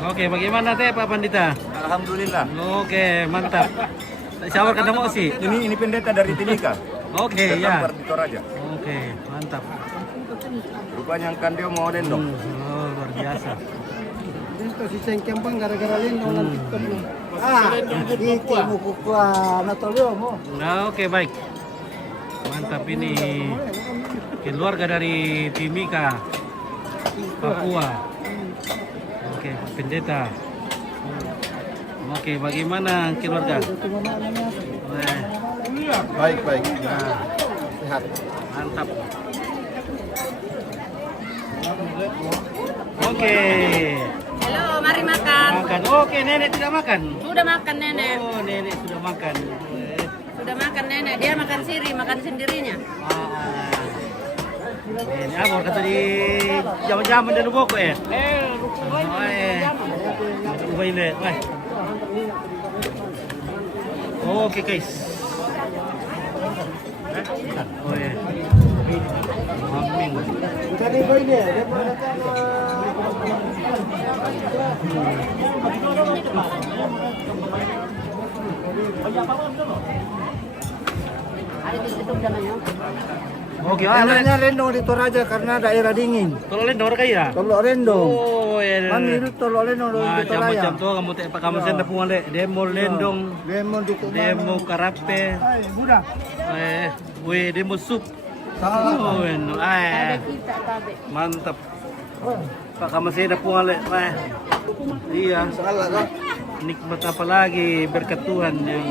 Oke, bagaimana teh Pak Pandita? Alhamdulillah. Oke, mantap. Sawar ketemu sih. Ini pendeta dari Timika. Oke, ya. Di Toraja. Oke, mantap. Rupanya kan dia mau lendong. Oh, luar biasa. Itu si Cengkembang gara-gara lendong nanti TikTok nih. Itu buku Natolio mo. Nah, oke, baik. Mantap ini keluarga dari Timika, Papua. Oke, Pak Pendeta. Oke, bagaimana keluarga? Baik. Nah, Sehat. mantap. Oke. Halo, mari makan. Makan. Oke, nenek tidak makan. Sudah makan nenek. Oh, nenek sudah makan. Sudah makan nenek. Dia makan makan sendirinya. Ini apa kata di zaman-zaman dulu boko ya? Ubah ini. Oke guys. Oh ya. Amin. Tadi boy ini. Oke, Namanya lendong di Toraja karena daerah dingin. Tolong lendong kaya. Tolok lendong. Oh ya. Mami itu tolok lendong di Toraja. Macam-macam tuh kamu tak kamu senda pungan le demo lendong, Lemon di demo karape, Budak. demo sup. Salah. Oh, mantap. Pak kamu senda pungan le. Iya. Salah kan? Nikmat apa lagi berkat Tuhan yang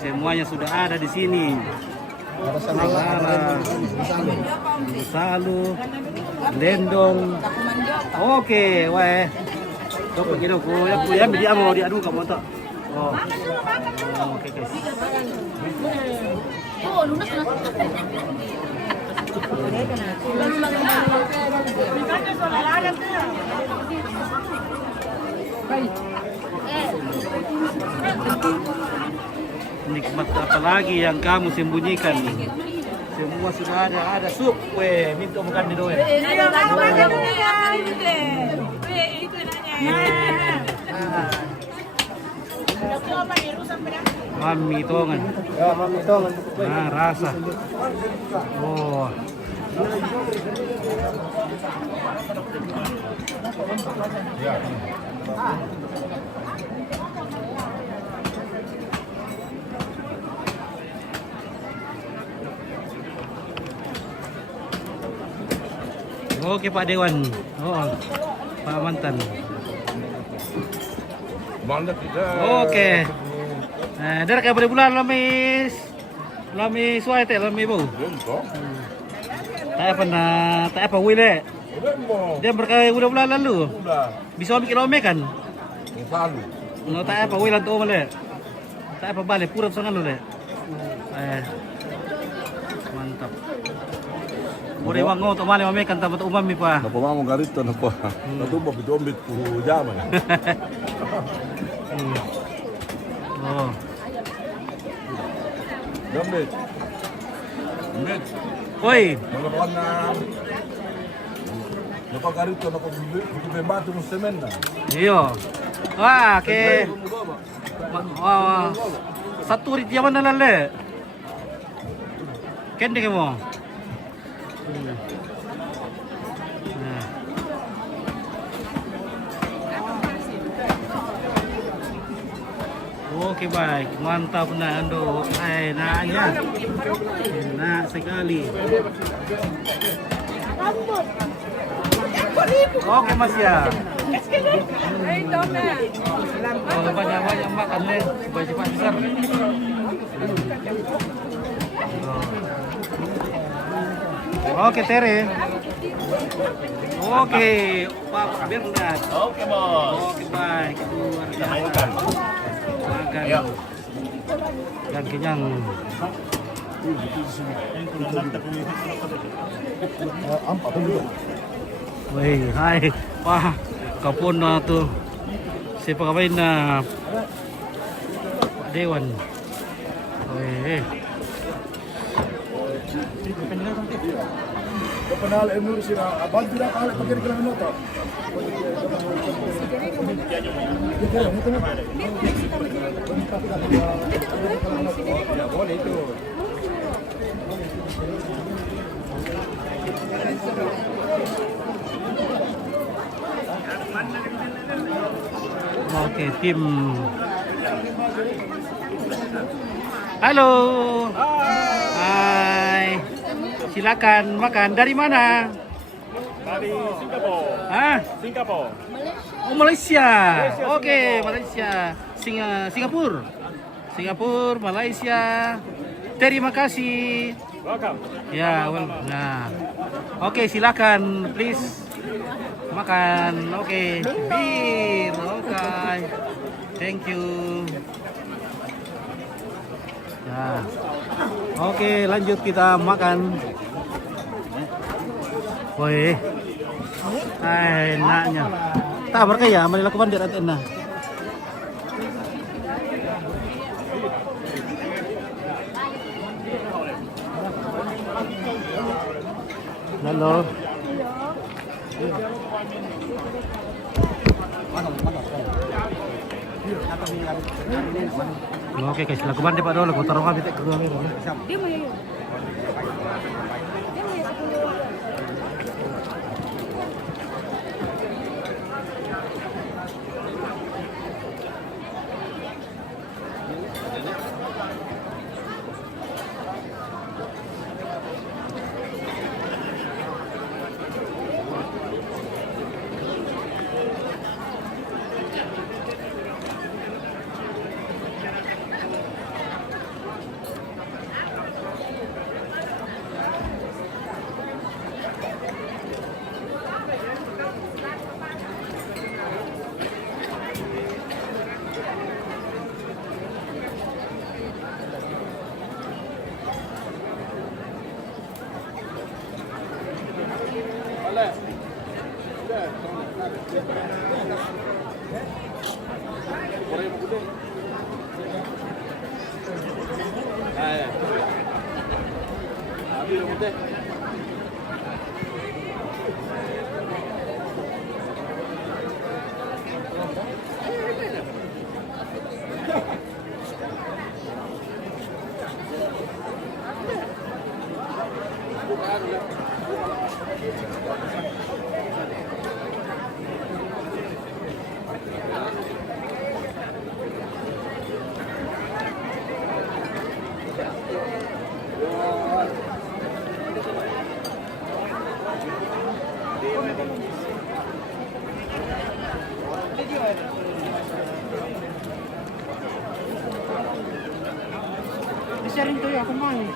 semuanya sudah ada di sini. Salu, lendong. Oke, weh. Dapat gitu, ya dia mau diadu kamu tak. Oh. Oke, guys. Nikmat apa lagi yang kamu sembunyikan? Semua sudah ada sup, minta makan di doa. Mami tongan. Ya, mami tongan. Nah, rasa. Oh. Oke Pak Dewan. Oh, Pak Mantan. Oke. Nah, dari kayak bulan lami suai teh lami bau. Tak apa wile. Dia berkaya bulan lalu. Bisa ambil kilome kan? Salu. No tak apa wile tu male. Tak apa balik pura sangat lu le. Mantap. Boleh wango to male mame kan tamat umami pa. Napa mau garito napa? Natumba bidombit ku jaman. Oh. Dombit. Dombit. Oi, Napa na napa garito napa batu mo semen na. iyo. Wah, ke wah. Satu rit zaman na le. Kende ke mo. Oke baik, mantap na ando. Naknya. Enak sekali. Oke Mas ya. Oh, banyak makan deh, supaya cepat besar. Oke Tere. Oke, Pak Bernard. Oke, Bos. Oke baik, keluarga. Makan. Makan. Dan kenyang. Wih, hai. Wah, kapon na tuh. Si pegawai na Pak Dewan. Wih. Kepenal emur sira abang tidak kali pakai kelam motor. Ya boleh itu. Oke, tim. Halo. Hai. Silakan makan. Dari mana? Dari Singapura. Hah? Singapura. Oh, Malaysia. Oke, Malaysia. Singapura. Singapura, Malaysia. Terima kasih. Welcome. Ya, nah. Oke, silakan, please. Makan. Oke. Bir. Oke. Thank you. Nah. Oke, lanjut kita makan. Woi. Enaknya. Tak berkaya, mari lakukan di enak. Halo. Oke guys, lakukan deh Pak dulu, lagu taruh kami tak keruang ini. Dia mau yuk. Sharing to you, ako mo eh.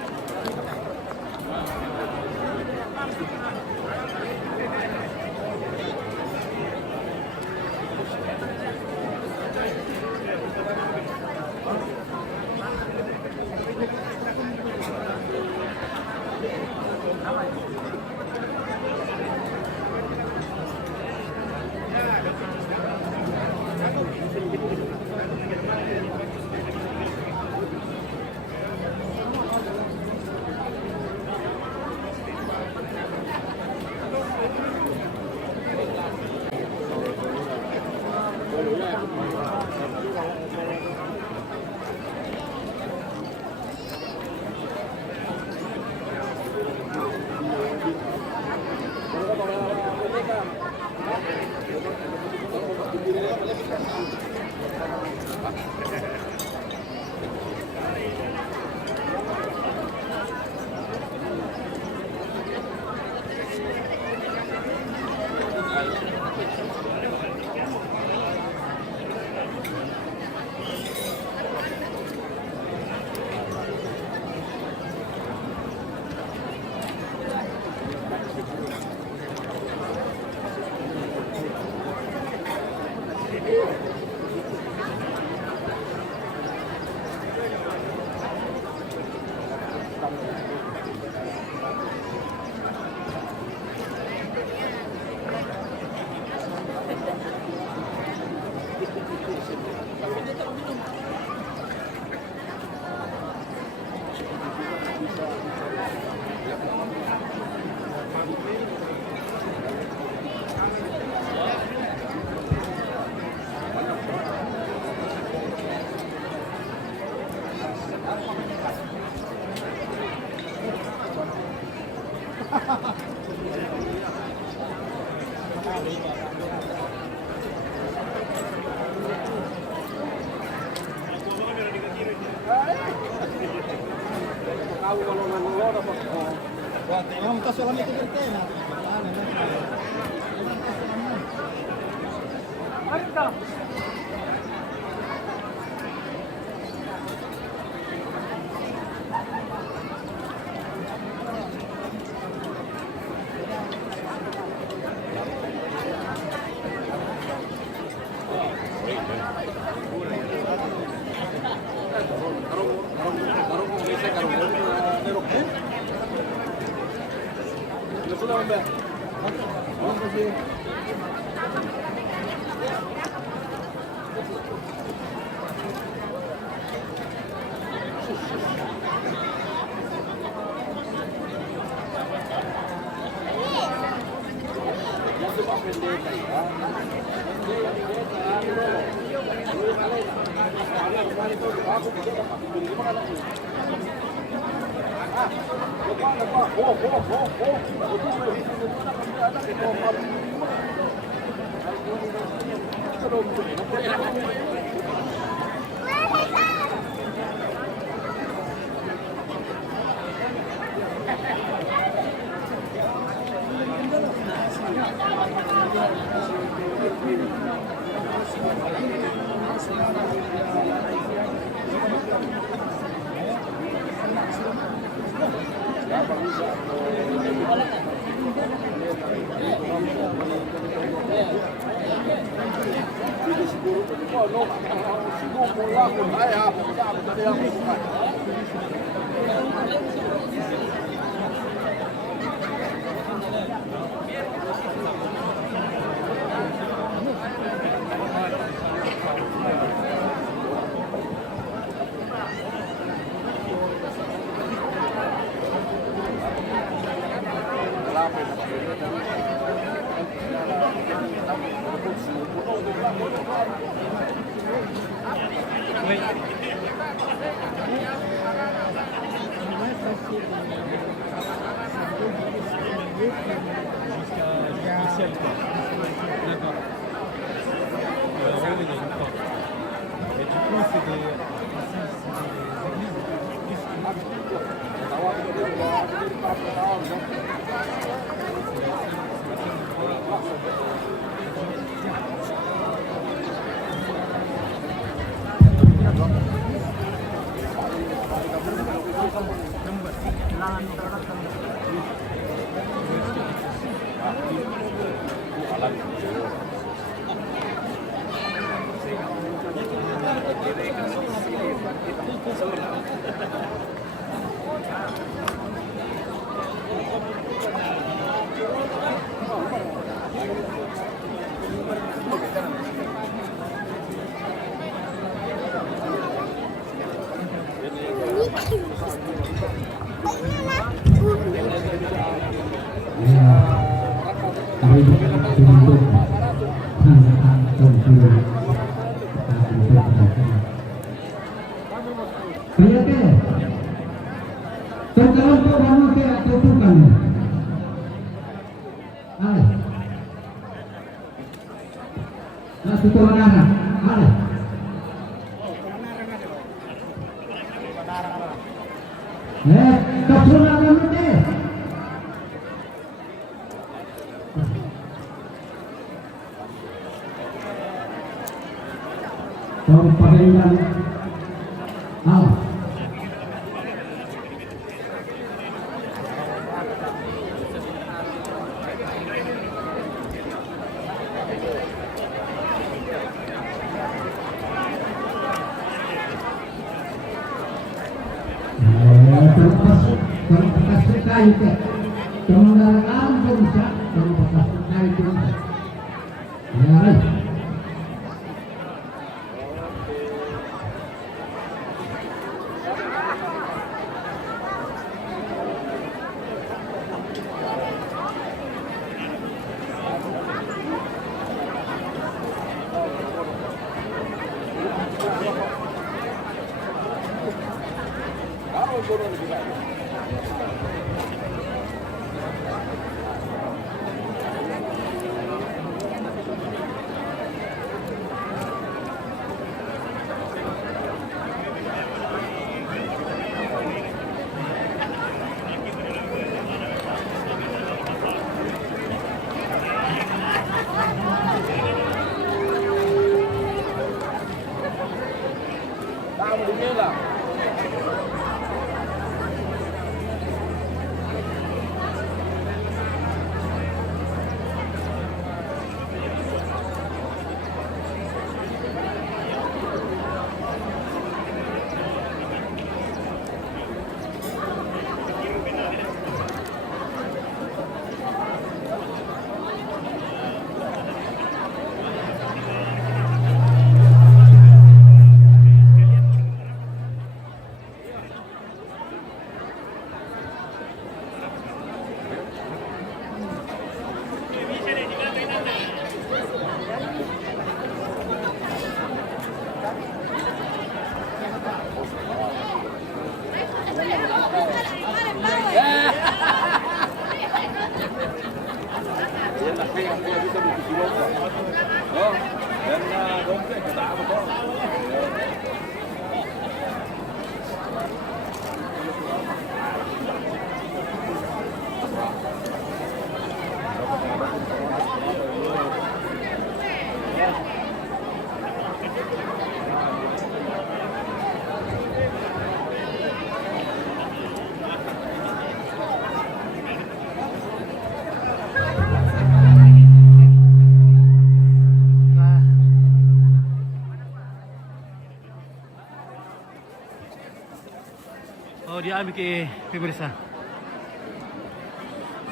Oh, dia ambil ke pemirsa.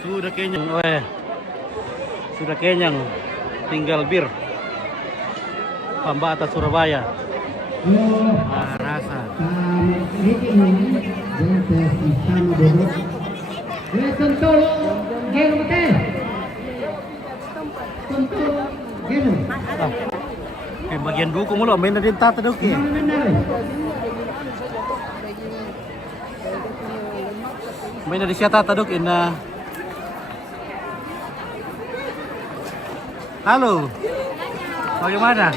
Sudah kenyang, sudah kenyang. Tinggal bir. Pambata Surabaya. Rasa. Bagian buku mulu, main dari tata dok ya. Main dari siapa taduk ina? Halo, bagaimana?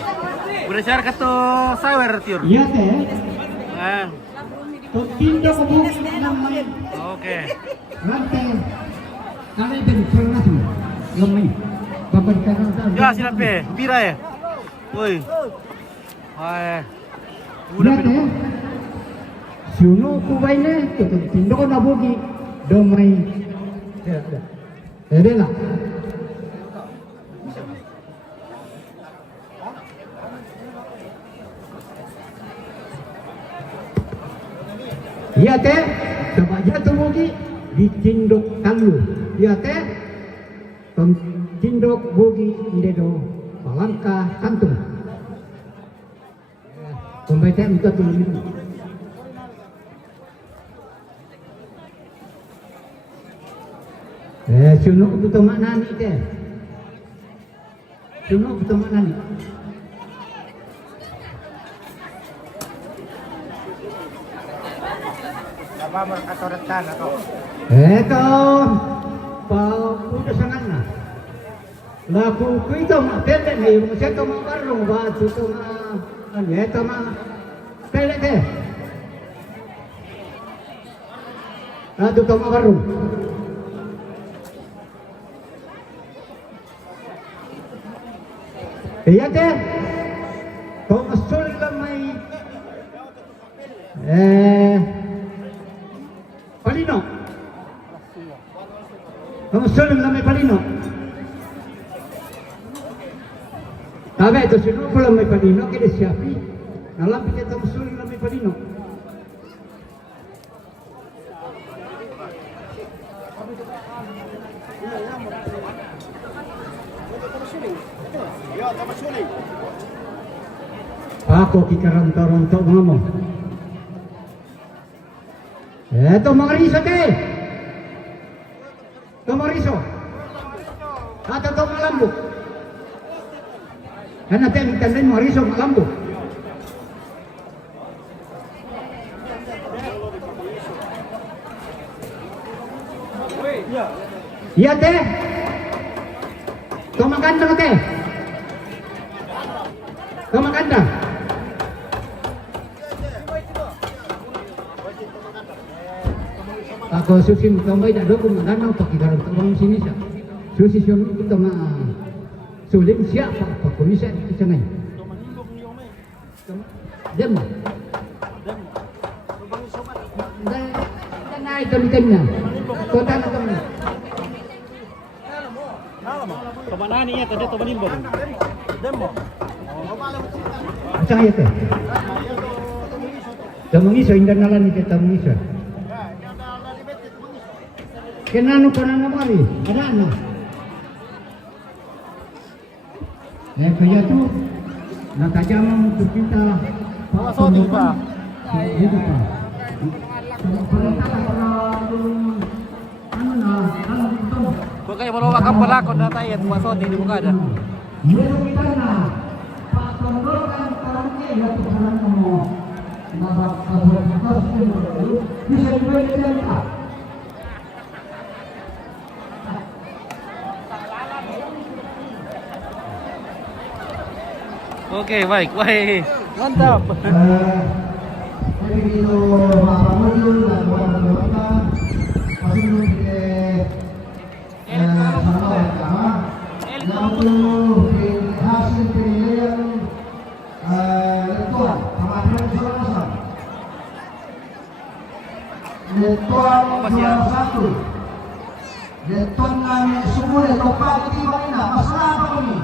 Udah share ke tuh sawer tiur? Iya teh. Tindak kebuk namanya. Oke. Rantai. Kali dari kelas lemah. Bapak sekarang. Ya silat pe, bira ya. Woi. Udah Iya teh. Suno kubaine tindak nabugi domai. Ada lah. Iya teh, coba jatuh bugi di tindok kalu. Iya teh, tindok bugi indedo palangka kantung. Pembaca minta tolong. Sunuk betul makna ni teh. Sunuk betul makna ni. Apa mereka rekan atau? Itu, pau udah sangat na. Laku itu mak pendek ni, mesti tu mak barung batu tu mak, itu mak pendek teh. Lalu tu mak barung. Iya teh, kau masul lamai, palino, kau masul lamai palino. Tapi itu sudah kalau lamai palino kita siapi, kalau kita kau masul lamai palino. Ako kikaranto-ranto ngomong. Eto mga riso te. Ito mga riso. At ito mga lambo. Yan natin, itandain mga riso, mga lambo. Iya te. Ito maganda ka te. Ito maganda. Ako susin tambay da dogo magana pakigaran tabang sini sa. Susi siono kita ma sulit siapa pak polisi di sana. Dem. Dan naik temnya. Kota na kami. Kemana nih ya tadi teman imbang? Demo. Asa ya teh. Tamangiso indarnalan ni tamangiso. Kenano kanano mari? Ada ano? Kaya tu nakajamang untuk kita Pasok di ba? Itu Pak. Kung kayo maluwag ang palakon na tayo at pasok di mo kada. Oke, baik. Wah, mantap. Begitu Bapak Mujur dan Bapak masih belum di hasil penilaian Letuan Kementerian Sosial Letuan juara 1 Letuan kami semua lupa ditimangina masalah apa ini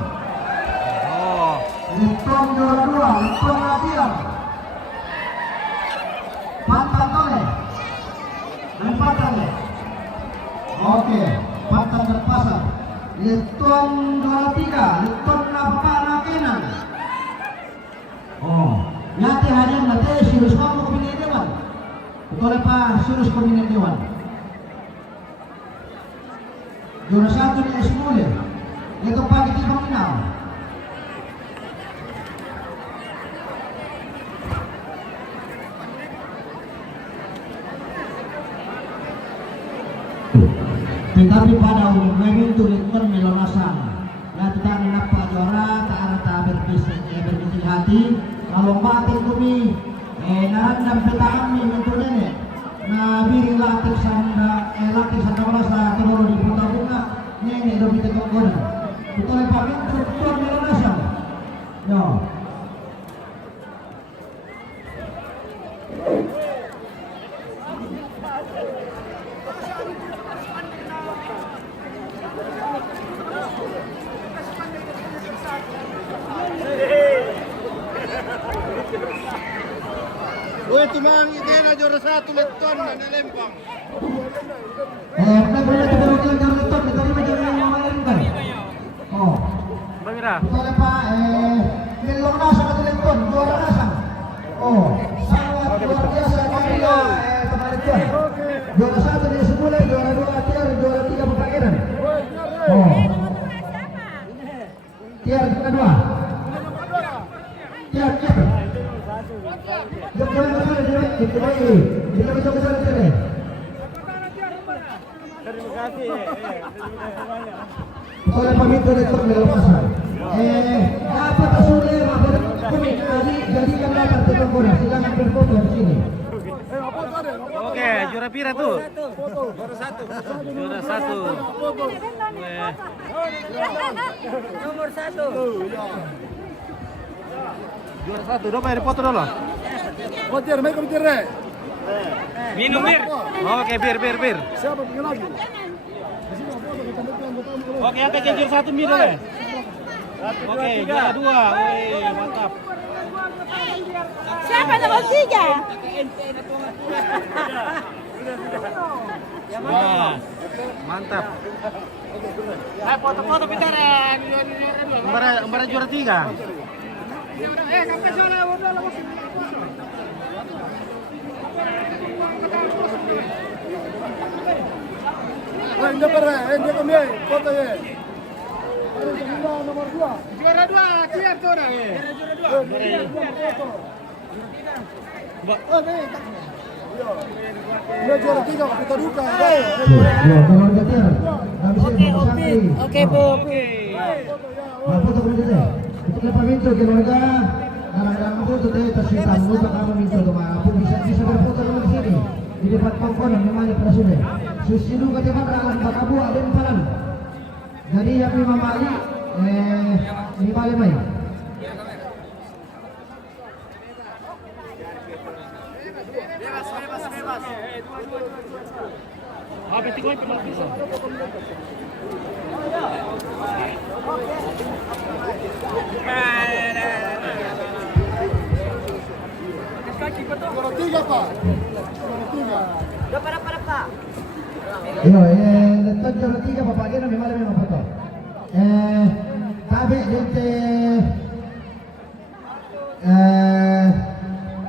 Letuan juara 2 Letuan latihan Pantan tole dan pantan le oke pantan terpasang Letuan juara 3 Letuan apa nakenan nanti hanya nanti surus kamu pemilihan dewan betul Pak surus pemilihan dewan juara 1 di S10 itu pagi di final tetapi pada umumnya itu Letuan melonasan ya tidak mendapat juara tak berkecil hati kalau mati kami narandam peta kami untuk nenek na biring latih sanda merasa terlalu di bunga bunga nenek dobi tekok goda betul Pak itu Letuan melonasan ya Tumang ide na juara 1 Letuan na Lembang. Pernah kita bilang juara Letuan kita lima juara yang Lembang. Bamira. Betul Pak. Melong nasa atau Letuan juara nasa. Sangat luar biasa Kamila teman Letuan. Juara 1 dia semula, juara 2 Tiar, juara 3 Pepakeran. Tiar kedua. Tiar. Oleh pemimpin Letuan melepaskan. Apa tak sulit jadikan latar tetap bola. Silakan berfoto di sini. Oke, juara pira tuh? Juara 1. Nomor 1. Juara 1, dopa ada foto dulu. Kotir, mereka kotir deh. Minum bir. Oke, bir. Siapa punya lagi? Oke, angkat yang juara 1 mir deh. Oke, juara 2. Wih, mantap. Siapa nomor 3? Wah, mantap. Foto-foto pintaran. Embara juara 3. Sampai sana udah lah. Dia pernah, dia kami, foto ya. Nomor 2. Juara 2 Tiar tuh dah. Dia juara 3, kita duka. Oke, Bu. Foto kemudian. Untuk lepas minto keluarga dalam foto tadi tersisa anggota kami minto maupun bisa berfoto di sini di depan pangkonan memang pada sudah. Susilu keteman rakan bakabu aden palan. Jadi yang mamali ini paling baik. Apa tikoy penalti? Juara 3, Pak. Para Pak. Yo, Letuan juara 3 Bapak dia memang foto. Tapi dite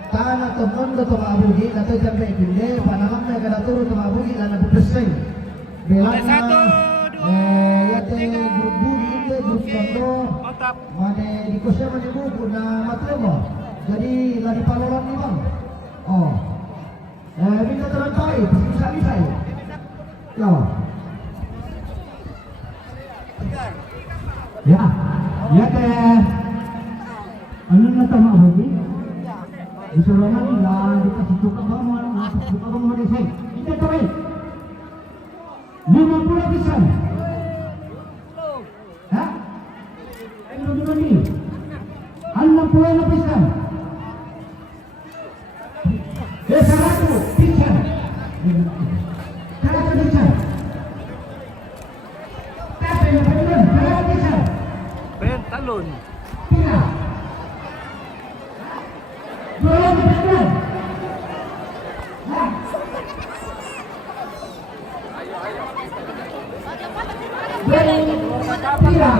tanah tomondo to maabugi atau jambe ipinde panaham na kada turu to maabugi lana bupeseng. Belang yate grup bugi inde grup tondo. Mantap. Mane di kosnya mane buku na matremo. Jadi lari paloran ni bang. Minta terantai, bisa. Ya. Ya teh. Ano na tama hobi? Isulangan nila dikasih suka bangun, suka bangun desa. Kita tahu. 50 pisan. Hah? Ayo gimana? 60 pisan. 100 pisan. 100 pisan. Tapi yang paling 100 pisan. Pentalon. Pila. Belum betul. Nah. Pila.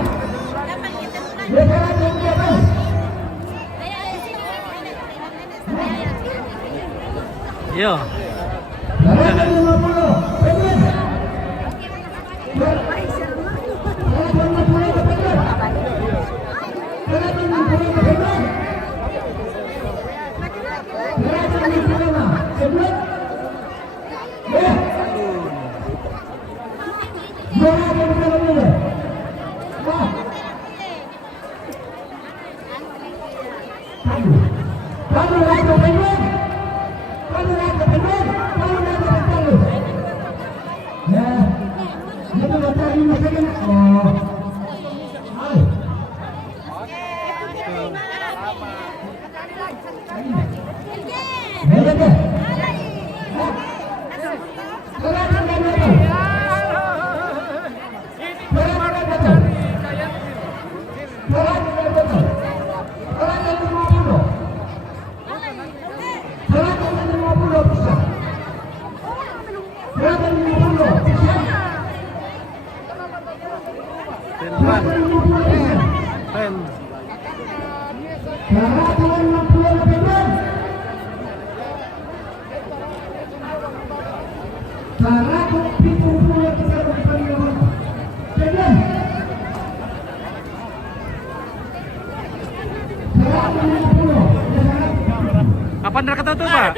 Yo. Apa anda kata tuh Pak?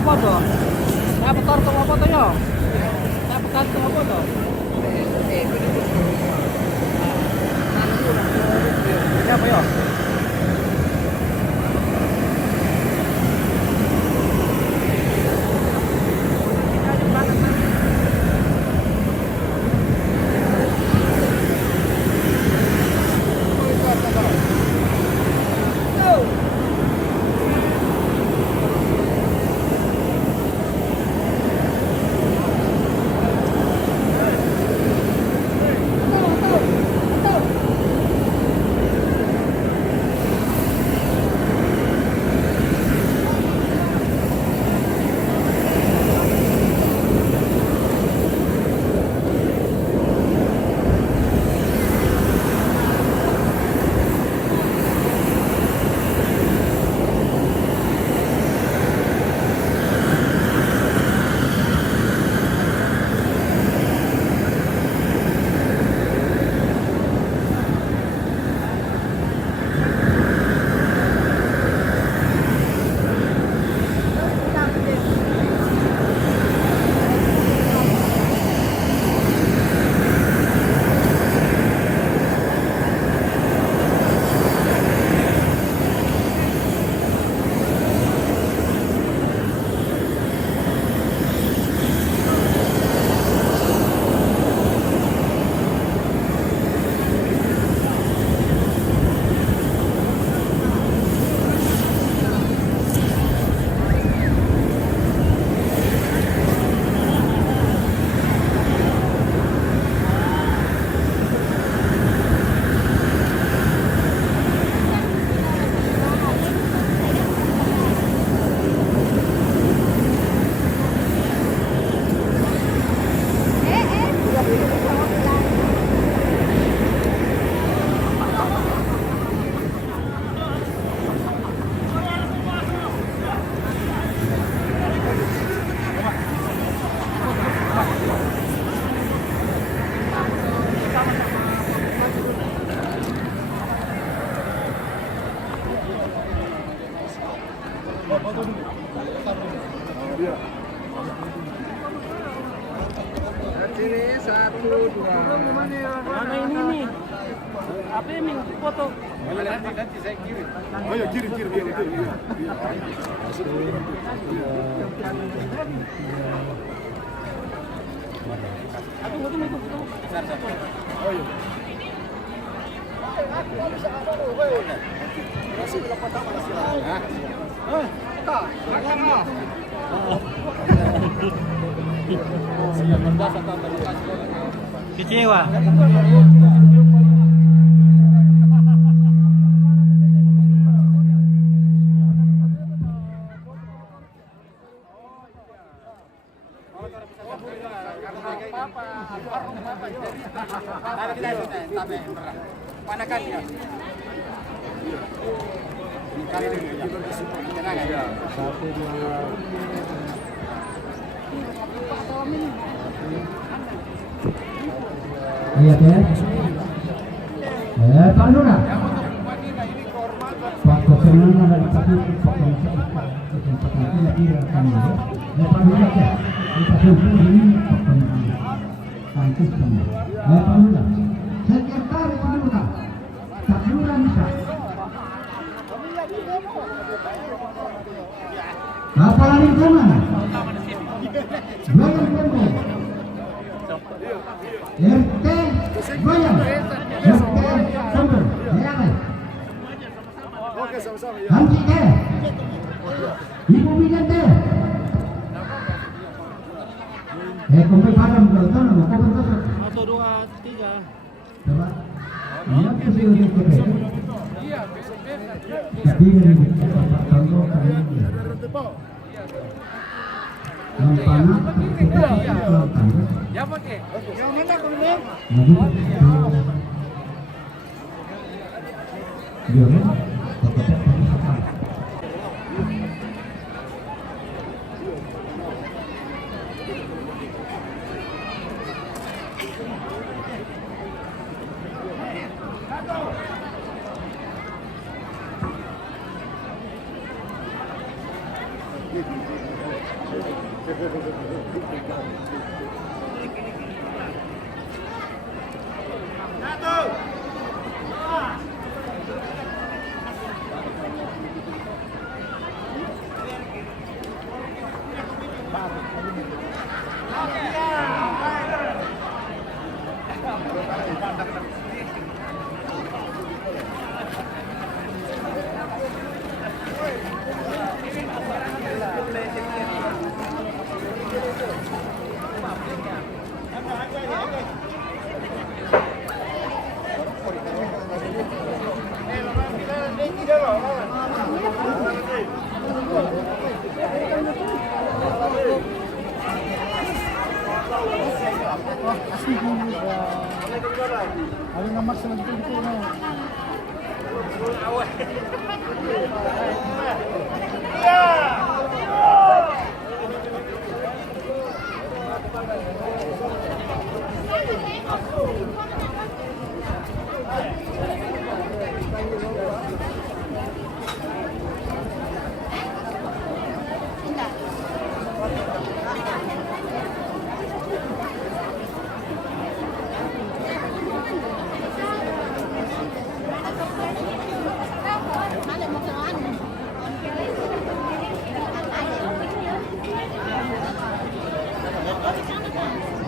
apa to? Dapat kartu apa to yo? Dapat kartu apa to? Ini apa yo? Mana ini nih? Apa yang foto? Nanti saya kirim. Oh ya kirim. Tunggu. Oh iya. Kecewa. Iya kan? Pak Lura. Pak Kosenan ada di satu tempat yang tidak akan ada. Pak Lura ya. Di satu ini kampus kamu. Pak Lura. Sekretaris Lura. Pak Lura bisa. Kepala lingkungan. Goyang Tempo. RT Goyang. RT Sumber. Oke, sama-sama ya. Hanci teh. Ibu bidan teh. Kumpul padam kalau tahu nama kumpul tu. 1, 2, 3. Coba. Ini apa sih udah kita? Iya, besok. Tapi ini kalau kami Lampana kita lakukan. Ya pakai. Yang mana kemudian? Dia pokoknya apa?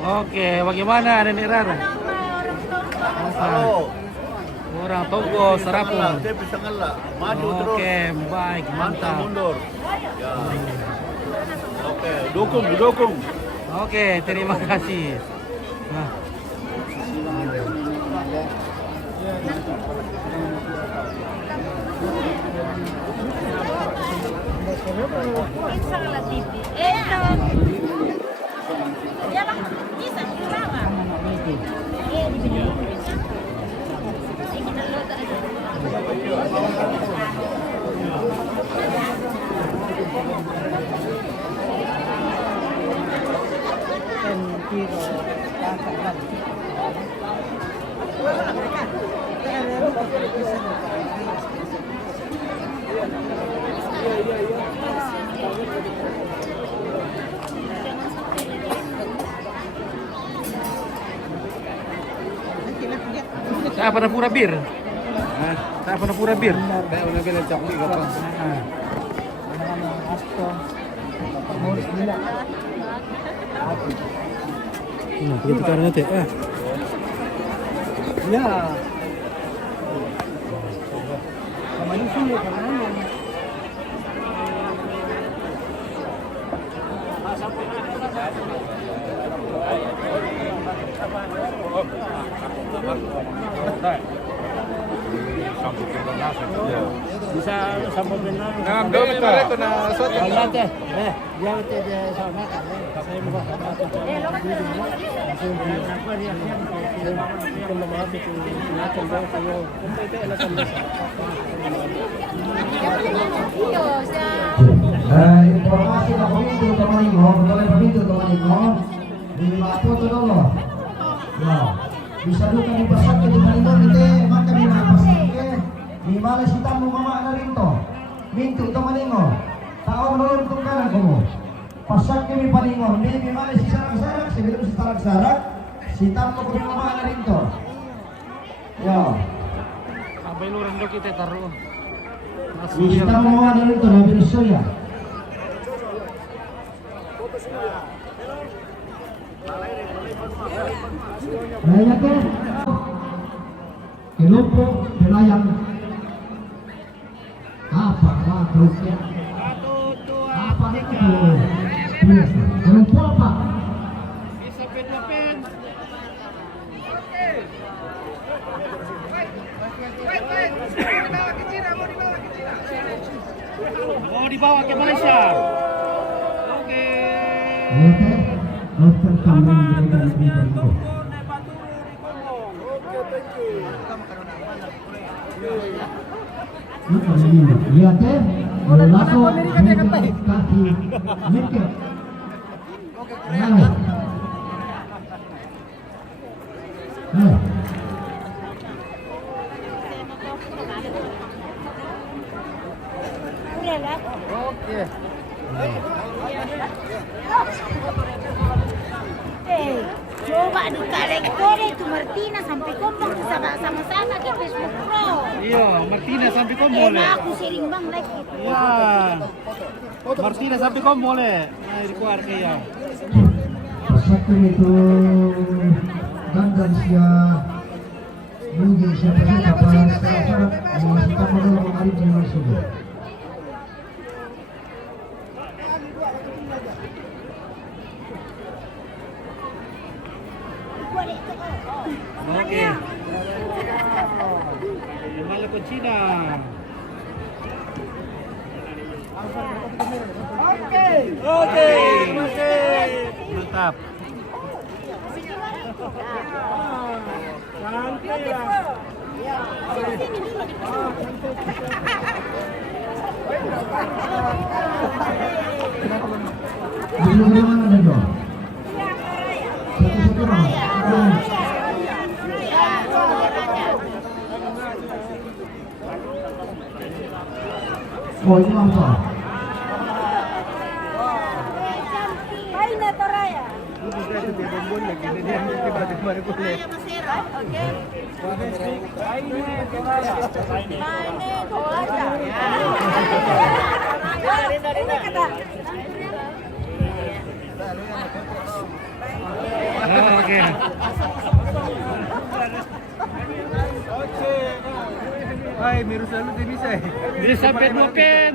Oke, bagaimana Nenek Rara? Halo. Orang Togo, Serapung. Dia bisa ngelak. Maju terus. Oke, baik, Mantap mantap. mundur. Ya. Oke, dukung. Oke, terima kasih. Nah. Saya pernah pura bir. Saya pernah pura bir. Saya pernah bir cokli kata. Begitu karena teh. Ya. Kemarin sih karena bisa sampai benar. Ngambil itu na soto. Ya teh. Dia teh sama kan. Saya mau informasi na pemintu teman-teman, boleh pemintu teman-teman. Di foto dulu. Ya, bisa duka di pasar ke teman-teman itu, maka di pasar ke di malas kita mau mama na rinto. Mintu teman-teman. Tahu menurun ke kanan kamu. Pasar ke di palingon, di malas si sarak-sarak, sebelum si sarak-sarak, si tamu ke mama na rinto. Ya. Abay luran do kita taruh. Si tamu mama na rinto na binusoya. Raya ke kelompok nelayan apa grupnya apa itu kelompok apa mau dibawa ke Malaysia. Oke. dokter kambing berikan iya teh laku kaki mikir Oke. Coba dikalektor itu Martina sampai kompak sama-sama di Facebook Pro. Iya, Martina sampai kom Eh, boleh. aku sering bang like itu. Iya. Martina sampai kom boleh. Nah, di keluarga ya. Satu itu dan sia mungkin siapa saja para sekarang kita perlu mengari dengan sudah. Oke. Malah ke Cina. Oke. Mantap. Dulu mana ada dong? Satu-satu orang. Oh ini apa? Oke. Hai, miru selalu jadi saya. Dia sampai 2 pen.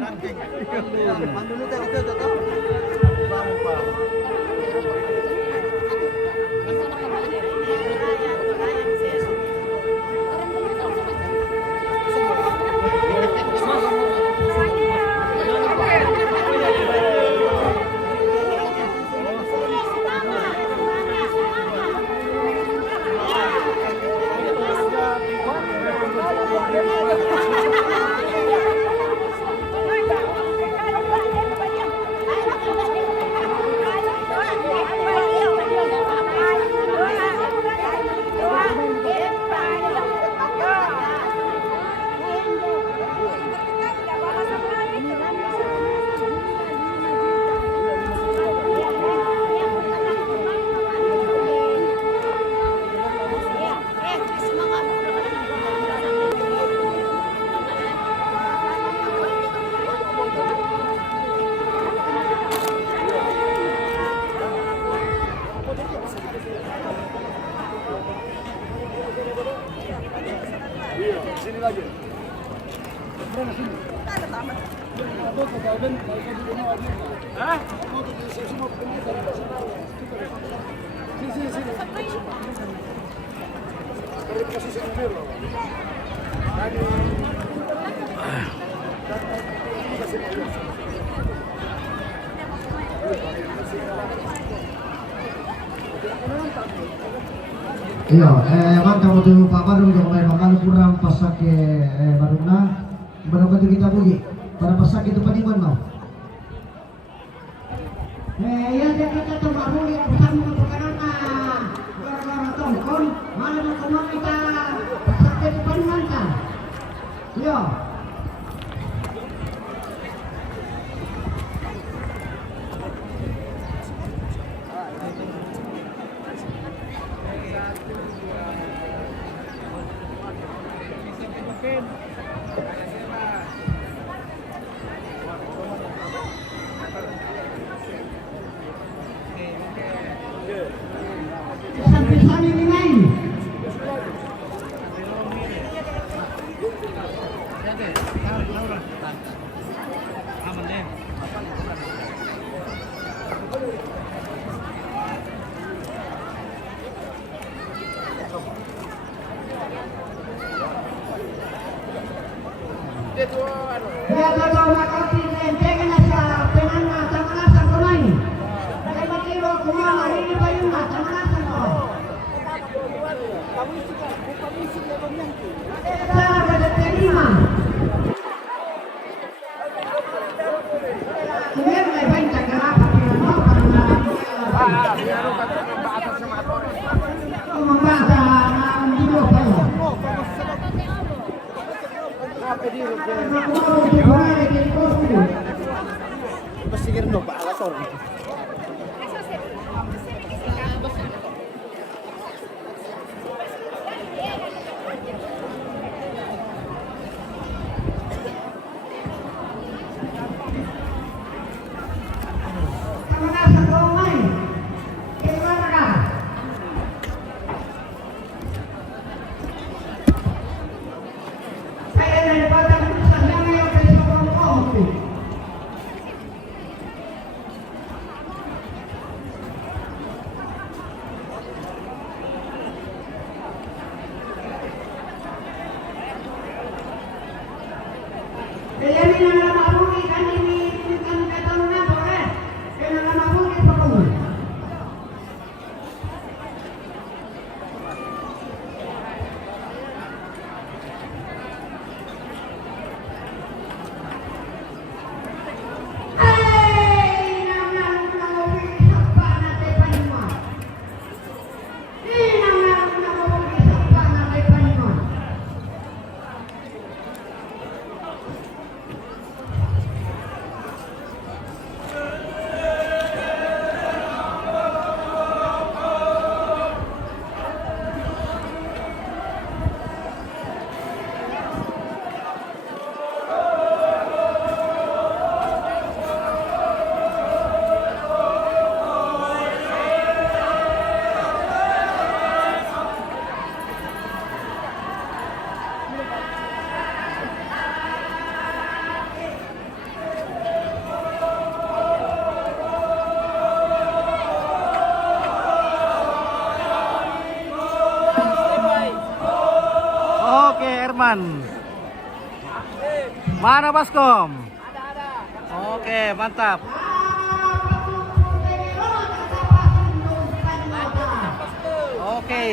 Iya, mantap untuk Pak Badung yang main makan kurang pasak Badungna. Berapa tu kita puji? Para pasak itu penting mau. Ya dia kita tu baru yang bersama perkenalan. Orang tongkol, mana nak kemana kita pasak itu penting mantap. Iya. Sampai ini main. Aman deh. Ya kalau makasih lentengan sa penana tamanasan ko na ni. Dahil makiro kumama ini bayong na tamanasan ko. Sa kada terima. Meron ay bain sa karapa pero para Mambasa na dilo pa. Sige rin, no, paalas sponsor. Oke, Herman. Mana Baskom? Oke, mantap. Oke.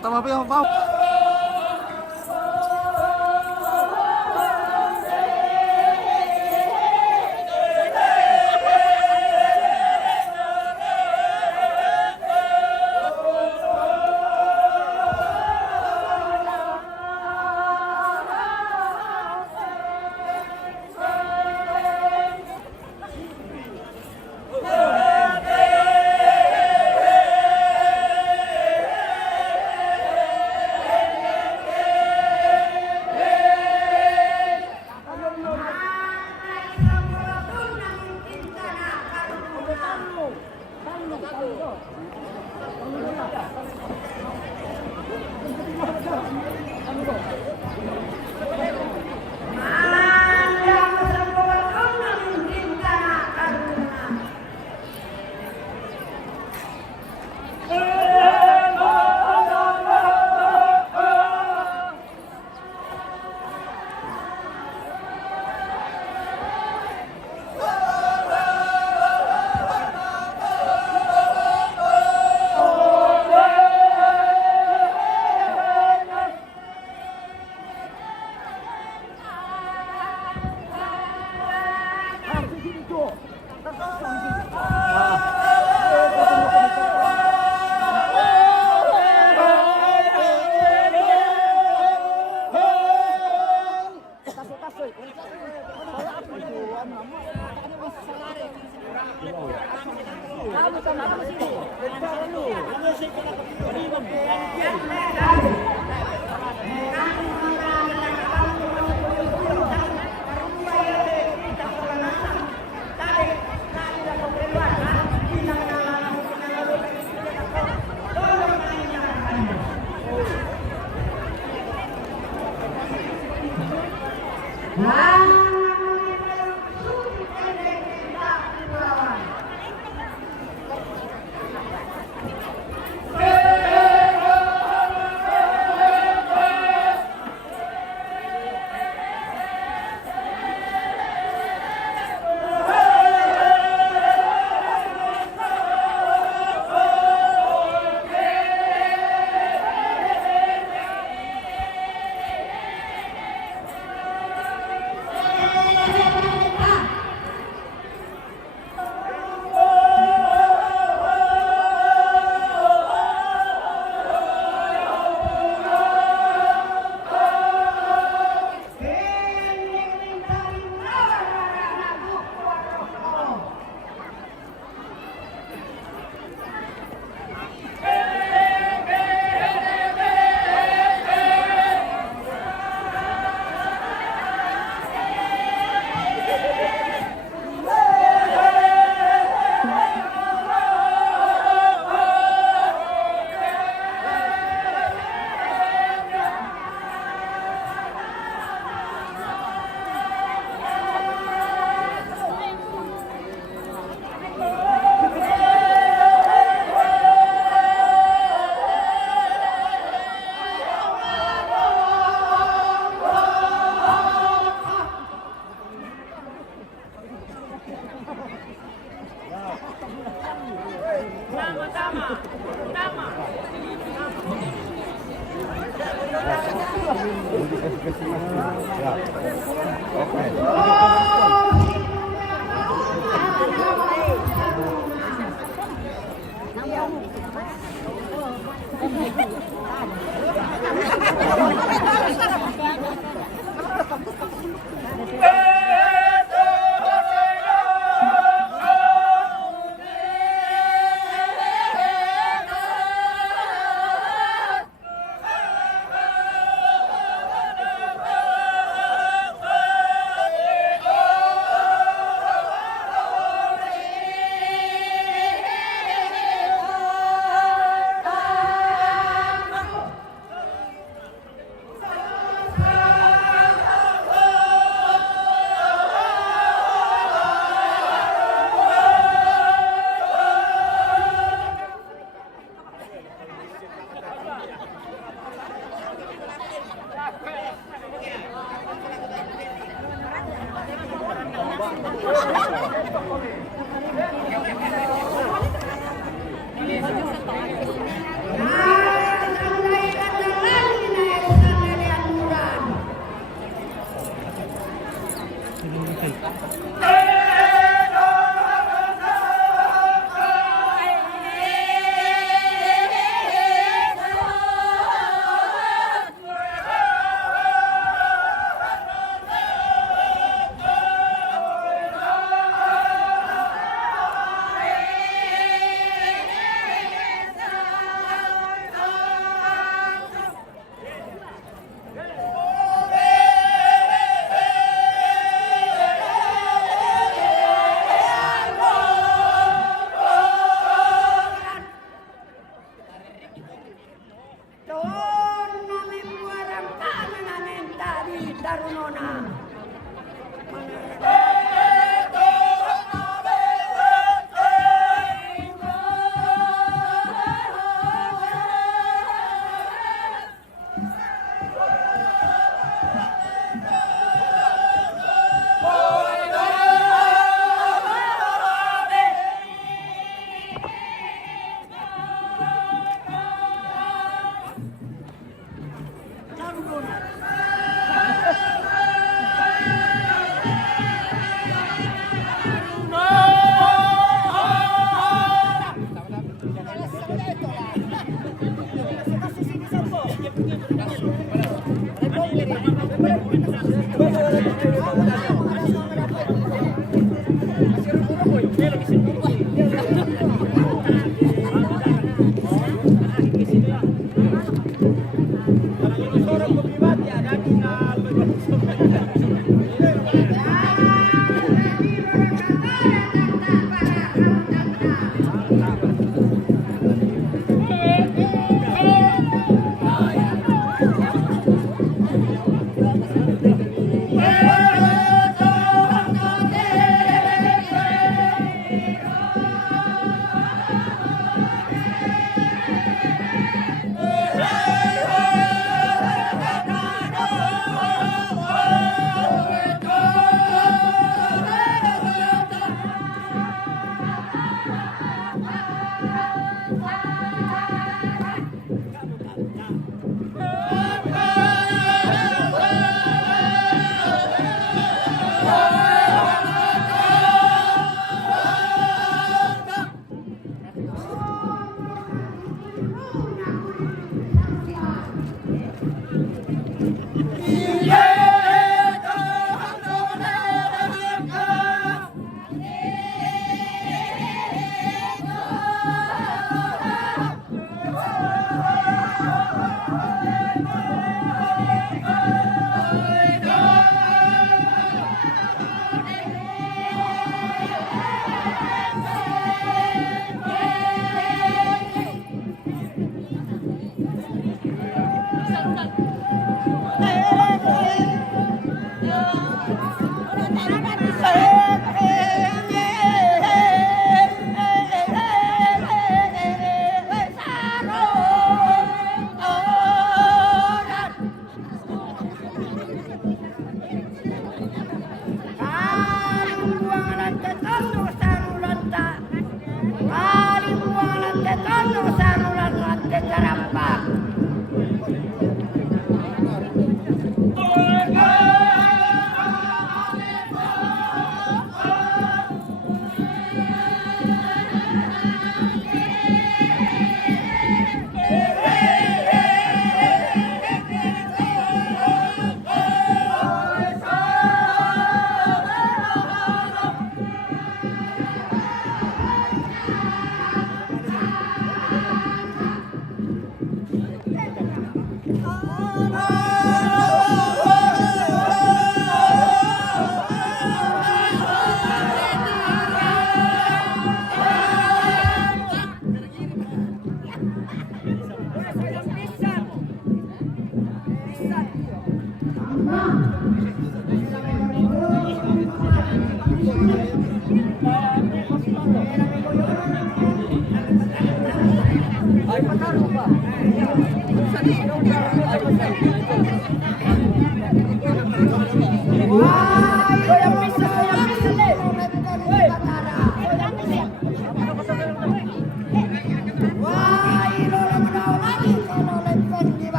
Tama pa yung pao.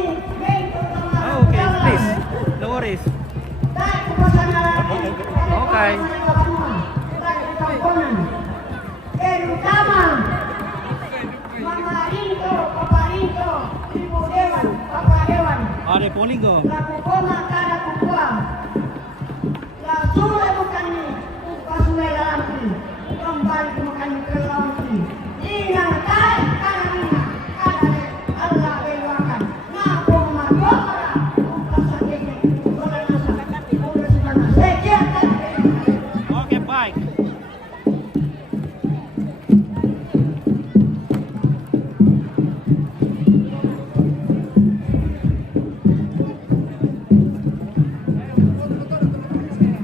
Okay, please. No worries. Okay. Terutama Mama Rinto, Papa Rinto, Ibu Dewan, Papa Dewan. Ada polling ko. Laku koma kada kukua. La sule bukan ni, pasule dalam ni. Kembali bukan ke dalam ni. Ingat kai kada minyak, kada le Allah beluakan. Ngapo mabora, pasal ini. Boleh nasa, boleh sedang. Sekian. Okay, bye.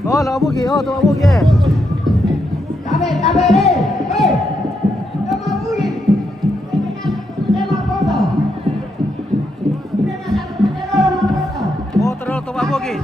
Oh, nakabugi. Oh, tumabugi. Tabe, Tama bugin. Tema foto. Tema satu foto. Oh, terus tumabugi.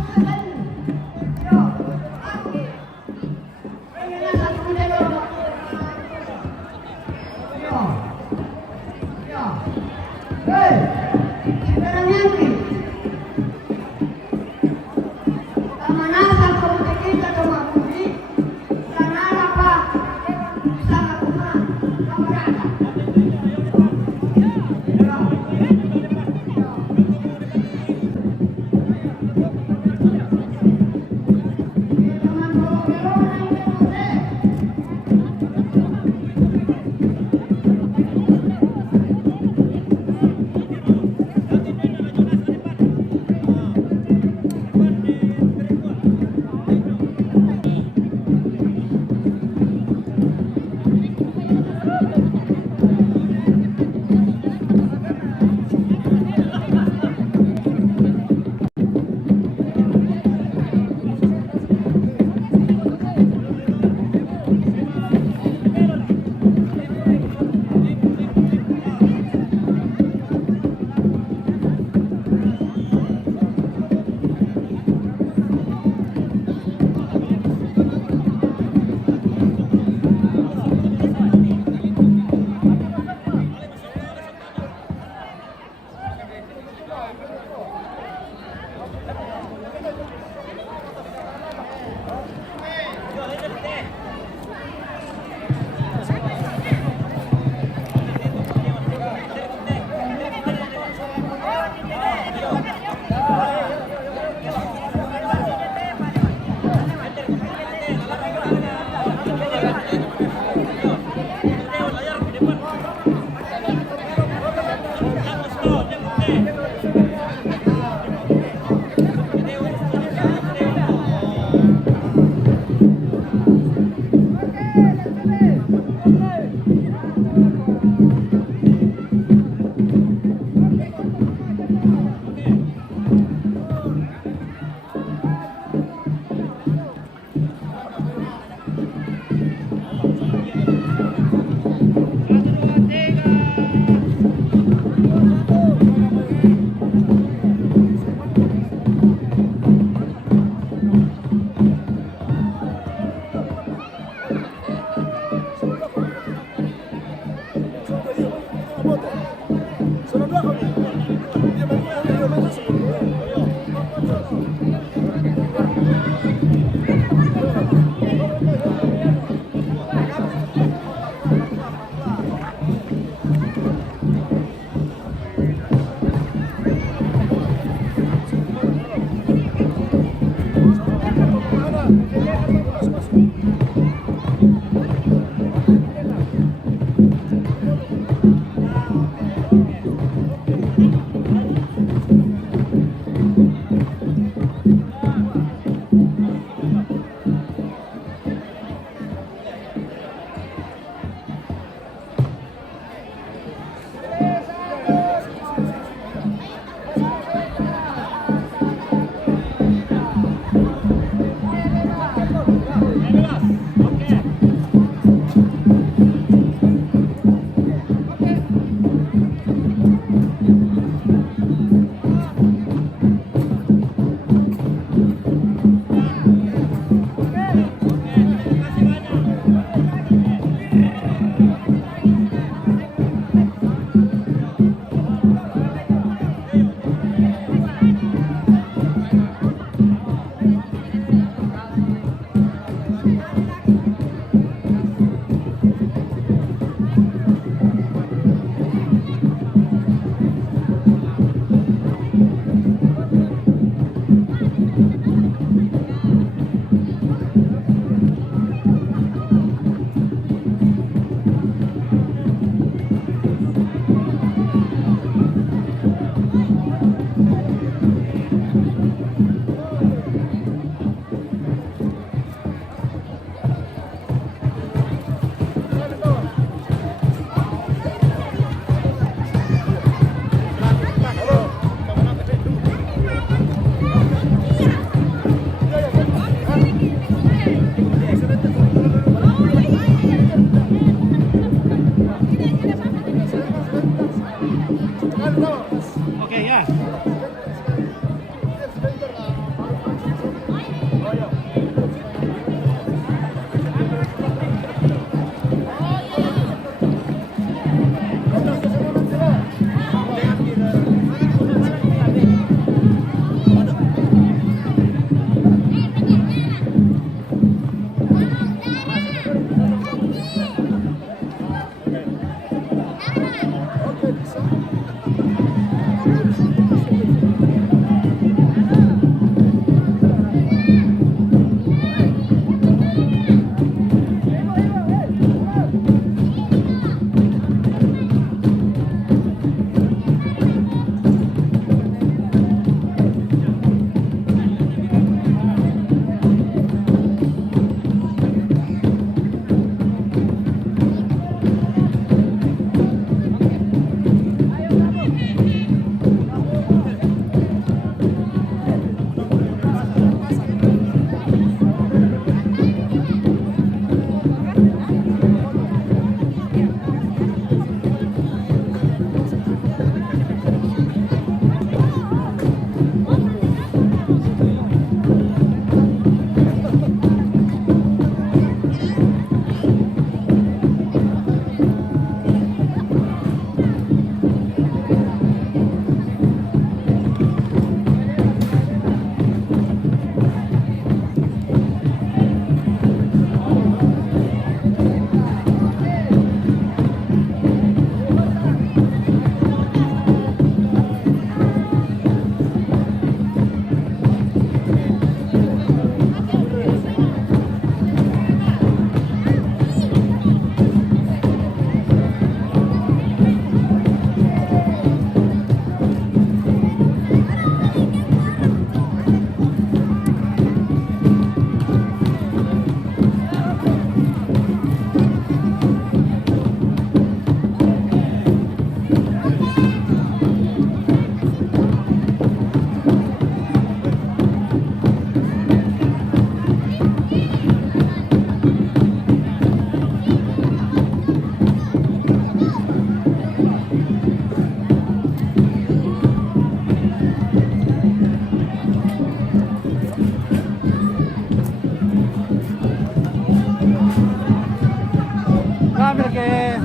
ambil ke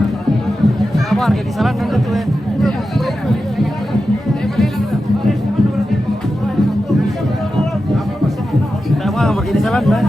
kamar ke di salan nanti tuh ya. Tidak mau pergi di salan lah.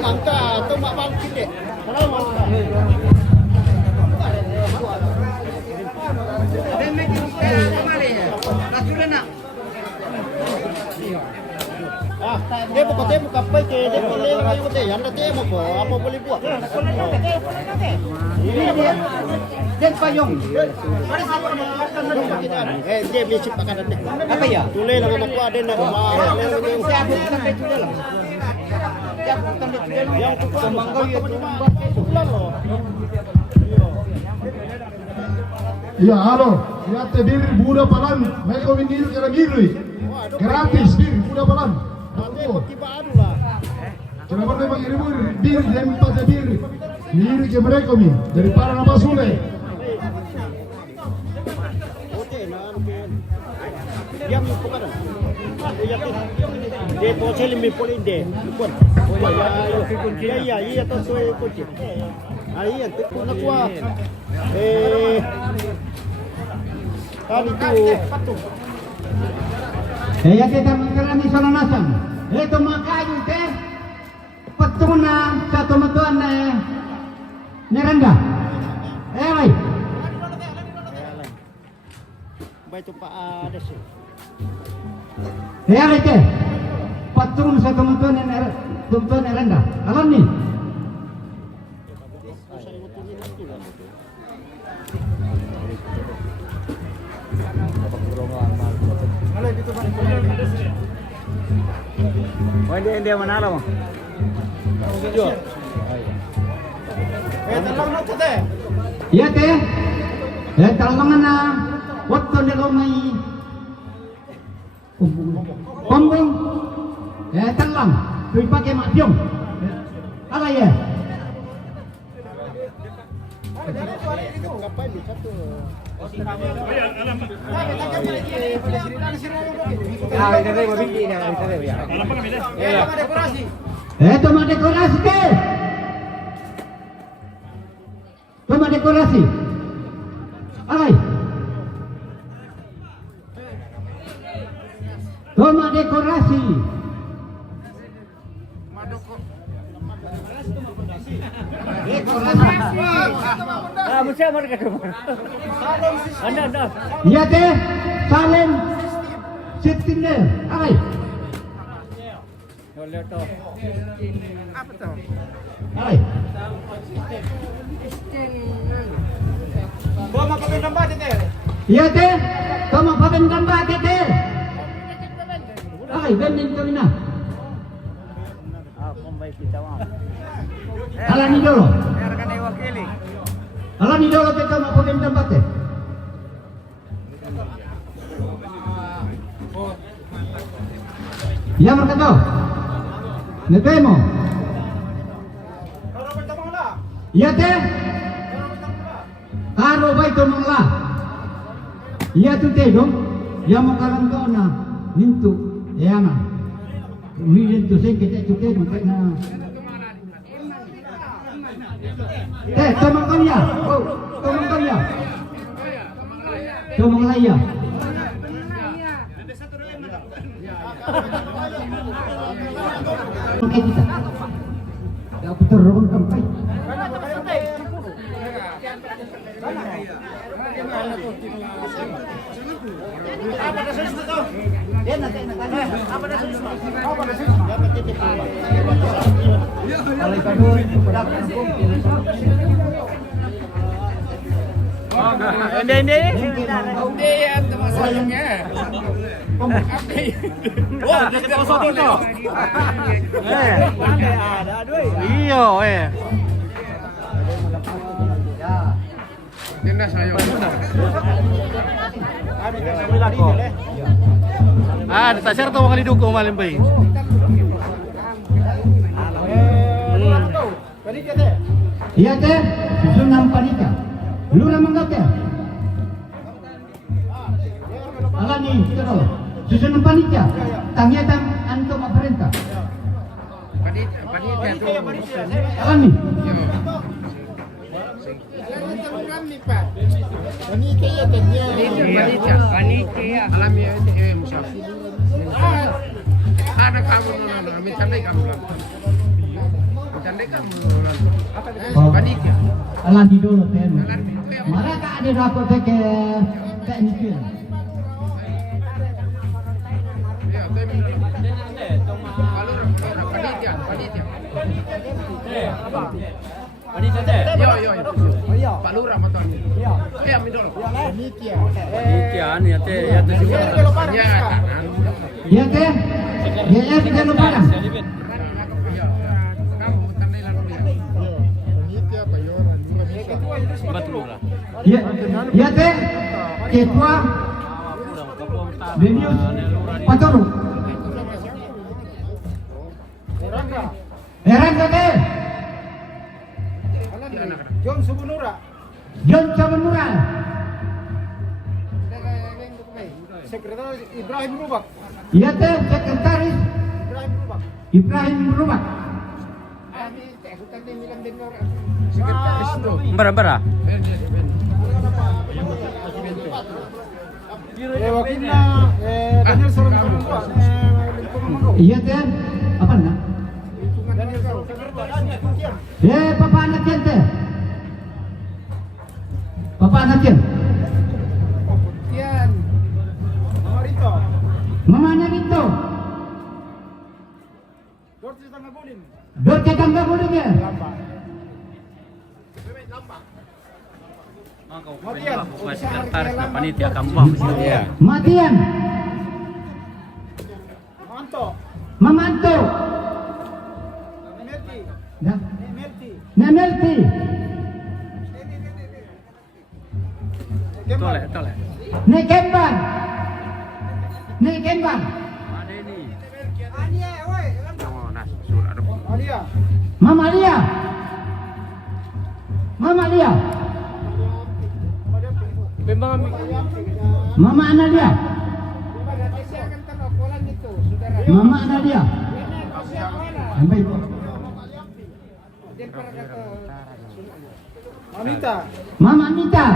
Mantap, tu mak bangkit dek. Dia buka apa ke? Dia boleh lagi betul. Yang nanti apa boleh buat? Ini dia payung. Dia mesti pakai nanti. Apa ya? Tulis dengan aku ada nak rumah. Siapa sampai tulis lah. Yang semangkau itu pulang loh. Ya halo, ya bir Buddha Palan, mereka minir kira birui, gratis bir Buddha Palan. Tiba adu lah. Kenapa memang ini bir lempar bir, mir ke mereka mi dari para nama sule. Okey, nak mungkin. Dia bukan. Dia posisi lebih poin deh, bukan. Iya, tu saya kunci. Iya, tu nak kuah. Tadi tu. Ya kita mengalami salah nasam. Itu makayu teh petuna satu metuan nerenda. Baik. Baik tu Pak ada sih. Baik teh petun satu metuan nerenda. Alam ni. Dia mana lah? Tolong nak teh. Ya teh. Tolong na. Waktu dia lomai. Pombong. Tolong. Tuh pakai mak tiung. Apa ya? Apa ini satu? Toma dekorasi ke? Toma dekorasi. Ay. Toma dekorasi. Iya teh, Salem Sitinde. Hai. Apa tuh? Hai. Gua mau pakai tempat itu. Iya teh, kamu pakai gambar teh. Hai, bending kami na. Alani dulu. Alani dulu kita mau pakai tempat teh. Ya mereka Netemo. Iya teh. Karo baik tu mangla. Iya tu teh dong. Ya mau karang kau na mintu. Ya na. Mungkin tu saya kita tu teh mungkin na. Tomang kau ya. Oh, tomang kau ya. Tomang laya. Oke kita. Ya putar orang sampai. Apa dah susu tu? Dia nak tanya. Apa dah susu? Apa dah susu? Ini. Dia tempat sayangnya. Wah, dia kata kosong tu. Ada duit. Iyo, Tindak saya. tak share tahu mga didukong malim bay. Iya teh, susun ng panika. Lu naman ka teh. Alani, terus. Susun ng panika. Tangya tang anto maperintah. Alani. Ada kamu nona, mencandai kamu lah. Mencandai kamu nona. Panitia. Alani dulu teh. Mereka ada dapat pakai teknik. Ya, panitia. Yo. Pak Lurah motor ni. Ya, ambil dulu. Panitia. Ya teh, ya teh juga. Ya, kanan. Iya teh. Ya kita lupa dah. Kamu mencandai lalu ya. Panitia bayoran. Betul lah. Iya teh. Ketua Denius Patoru. Heran teh. John Subunura. John Samanura. Sekretaris Ibrahim Rubak. Iya teh sekretaris Ibrahim Rubak. Sekretaris itu. Bara. Wakilnya Daniel Sorong. Iya teh. Apa nak? Papa anak teh. Papa anak teh. Tian. Marito. Mama Narito. Dorti Tangga Bolin. Dorte tangga boleh ya? Bukan sekretaris na panitia kampung. Iya. Matian. Manto. Mamanto. Melti. Dah. Melti. Nemelti. Toleh. Nekemban. Alia. Mama Lia. Memang Mama Analia. Mama Analia. Sampai Anita. Mama Anita.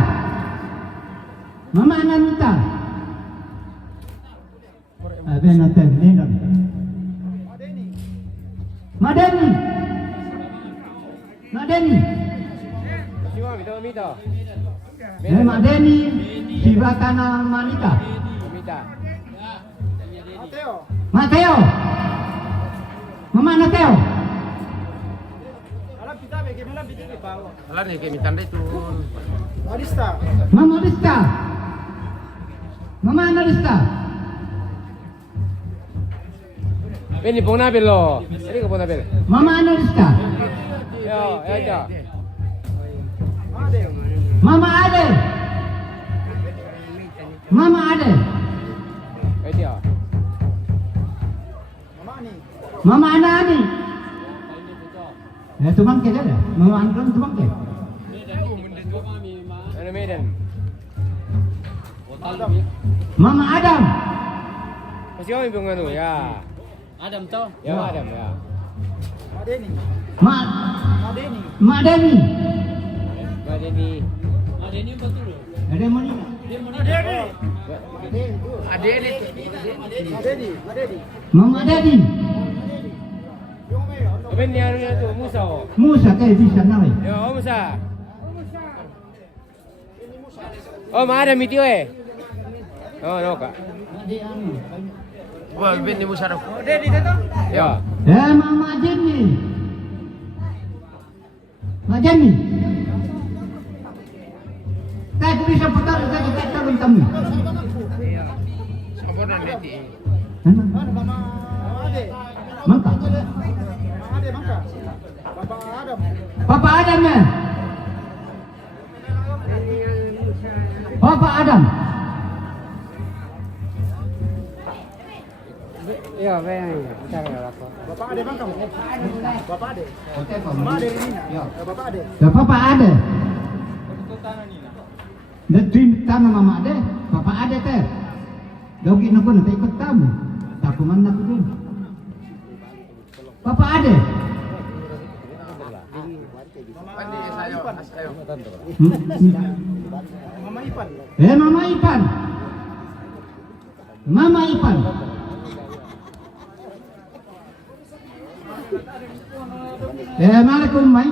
Mama Anita. Ada nanti Nenon. Madeni. Mak Denny, Sivatana Malika. Mateo. Mama Mateo. Alam ni kami tanda itu. Mama Lista. Mama Analista. Beni pong nabil lo. Ini ko pong nabil. Mama Analista. Yo, yo. Mama Ade. Mama Ade. Yo. Mama Anani. Ya tumang ke dah. Mama Anani tumang ke. Ano Medan? Mama Adam. Kasi kami pong ano, ya. Adam to. Ya, Adam, ya. Mak Denny. Madeni. Ada mana? Mama Dedi. Ben ni ano na to, Musa oh. Musa kayak bisa naik. Yo, Musa. Oh, Madam itu eh. Oh, no kak. Wah, ben ni Musa dah. Ya. Mama Jenny. Mak Jenny. Saya bisa putar, saya kita turun kami. Sabar dan nanti. Mangka. Papa Adam ya. Papa Adam. Ya, ben. Cari apa? Bapak Ade bang kamu? Bapak Ade. Oke, Mama Ade ini. Ya. Bapak Ade. Bapak Ade. Detin tanah Mama Ade, Bapak Ade teh. Dogi nak nanti ikut tamu. Takuman nak tu. Bapak Ade. Pandi saya. Mama Ipan. Mama Ipan. Mama Ipan. Assalamualaikum mai.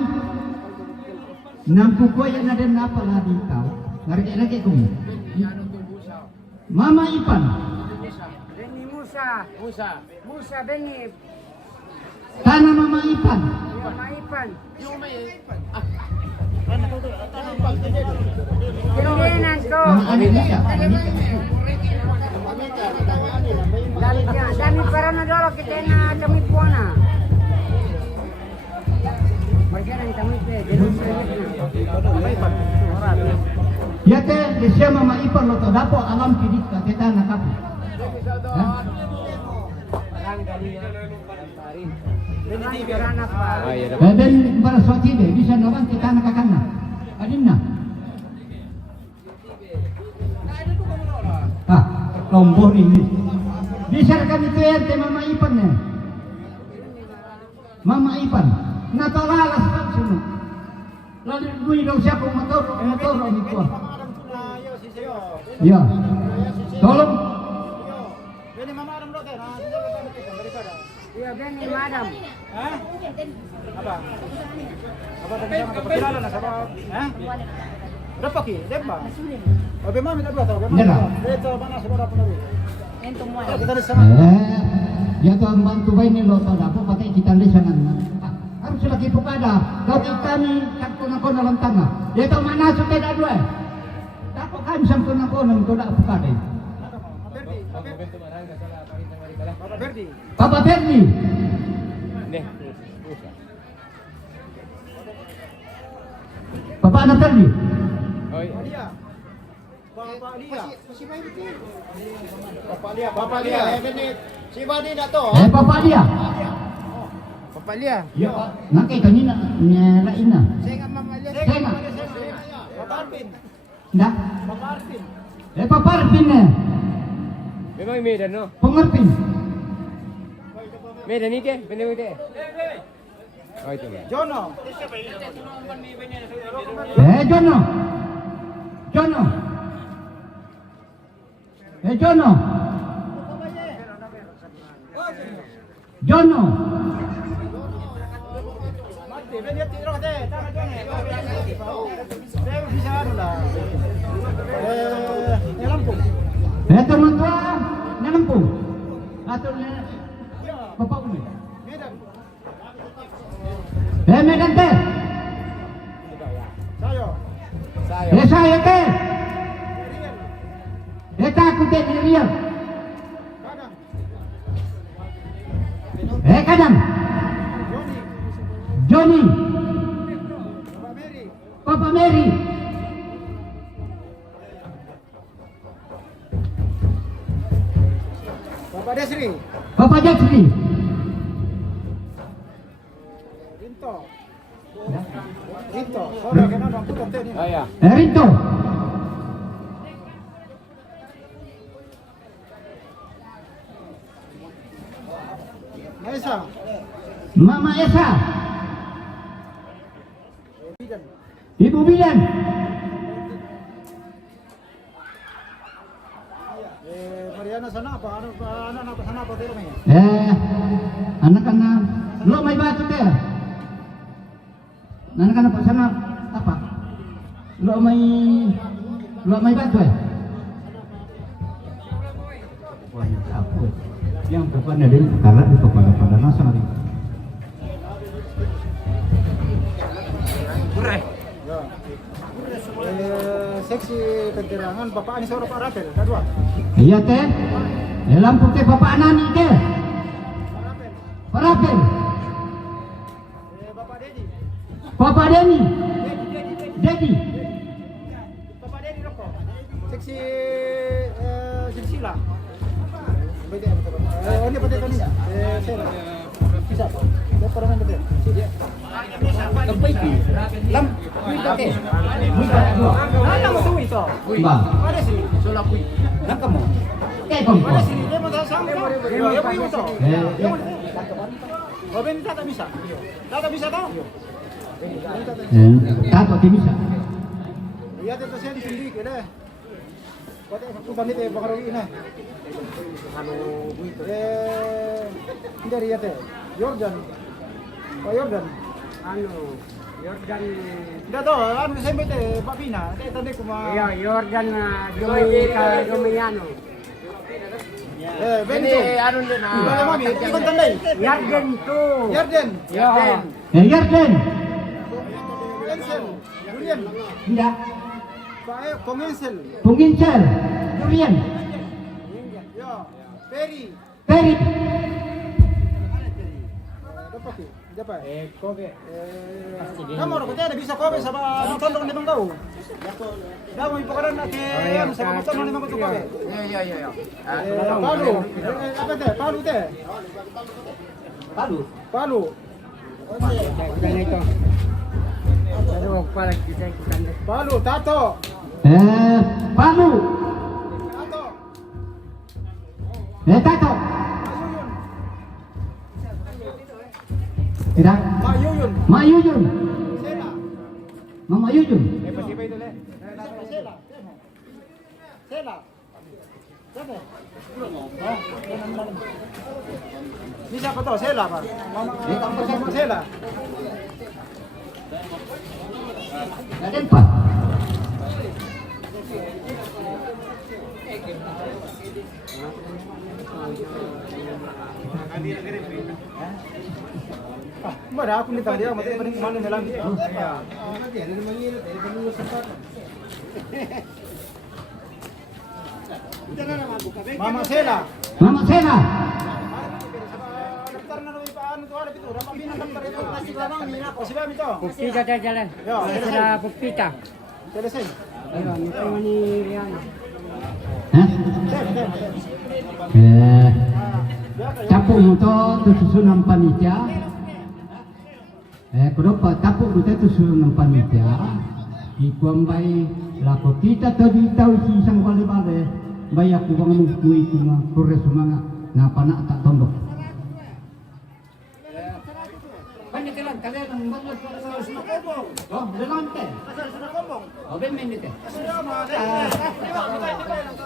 Nampu ko yan na din napala dito. Ngarige-rige ko. Mama Ipan. Beni Musa Beni Tana Mama Ipan. Mama Ipan Kendenan ko Anisha. Dami para na dolo kita na kami puana Margana ni kami pe Ya teh desya Mama Ipan lo dapo alam kidik ka kita nakapi. Ah, ya. Dan para suatu deh bisa nawan kita nakakana. Adin na. Ah, lombor ini. Bisa kami itu ya teh Mama Ipan ya. Mama Ipan. Natalalas kan semua. Lalu gue dong siapa motor ini tuh. Ya. Tolong. Iya Beni madam Apa? Apa tadi sama kepikiran na sama? Berapa ki? Demba. Obe mami tak tahu. Nera. Itu mana saudara penawi? Entum mo. Kita di sana. Ya tuh bantu bayi nih lo tau dapat pakai kita di sana. Harus lagi pupada. Kau kita nih kau dalam tangga. Ya tuh mana sepeda dua? Dapat kan sampai kau tidak pupada. Papa Berni. Nih. Papa anak Berni. Oh, iya. Bapak dia. Si Badi dah tahu. Papa dia. Bapak Lia. Ya, nak ikan ini nak ina. Saya enggak Mama Lia. Saya nak. Bapak Arvin. Ndak. Bapak Arvin. Papa Arvin ne. Memang Medan no. Pengerti. Medan ni ke? Benar ke? Oh itu. Jono. Jono. Jono. Jono. Jono. dia tidak ada. Saya bisa anu lah. Lampung. Teman tua, Lampung. Atau Bapak Umi. Medan. Medan teh. Saya. Saya teh. Eta aku teh Riau. Kadang. Johnny. Papa Mary. Bapak Desri. Papa Desri. Rinto. Sorry, kena orang putih teh ni. Saya. Rinto. Maisa. Mama Esa. Ibu Bidan. Mariana sana apa? Anak apa sana apa teh namanya? Anak-anak lo may batu teh. Anak-anak pak sana apa? Lo may batu eh? Wah, apa? Yang bukan dari karena itu pada nasional. Seksi penerangan Bapak Ani Soro Pak Rapel, kedua. Iya teh. Lampu teh Bapak Nani teh. Pak Rapel. Bapak Dedi. Bapak Deni. Dedi. Bapak Dedi rokok. Seksi silsila. Ini betul tadi. Saya. Bisa. Saya pernah betul. Kebaiki. Lam. Oke. Mana mau itu? Bang. Ada sih. Solat kui. Nak kamu. Kamu. Ada sih. Dia mau sama. Ya kui itu. Oh, ben tak bisa. Tak bisa tahu. Tak bisa. Iya, itu saya di sini deh. Kota aku tadi teh Bang Rogi nah. Dari ya teh. Jordan. Pak Jordan. Jordan. Enggak tahu, anu SMP teh Pak Pina. Teh tadi kuma. Iya, Jordan Domiano. Benito. anu na. Bale mami, ikon tandai. Yarden tuh. Yarden. Ya. Yarden. Ensel. Julian. Tidak. Pak Pengensel. Pengincel. Julian. Ya. Peri. Peri. Siapa? Kobe. Kamu orang kota ada bisa Kobe sama nonton di Bangkau. Kamu ibaran nanti sama nonton di Bangkau Kobe. Iya. Palu. Apa teh? Palu teh. Palu. Bukan itu. Aduh, kepala kita ikutan deh. Palu, Tato. Palu. Tato. Tato. Tidak. Mak Yuyun. Mak Yuyun. Sela. Mama Yuyun. Siapa itu leh? Sela. Sela. Siapa? Ini siapa tahu Sela, Pak? Mama Sela. Ada empat. Mana aku ni tadi, mati paling mana melang itu. Mama Sela. Mama Sela. Daftar na namin paano to ada itu. Dapat pinang daftar itu plastik lamang ni ako. Siapa itu? Pupita dah jalan. Ya, Ada Pupita. selesai. Ayo, itu ni Riana. Capung itu susunan panitia. Kenapa capung itu susunan panitia? Ikuambai laku kita tadi tahu si sang bale-bale. Bayak ku bangun ku itu na kore sumanga ngapa nak tak tombok. Banyak jalan kalian membuat sudah kobong. Oh, jalan teh. Sudah ngomong. Oh, bemen itu. Sudah mah.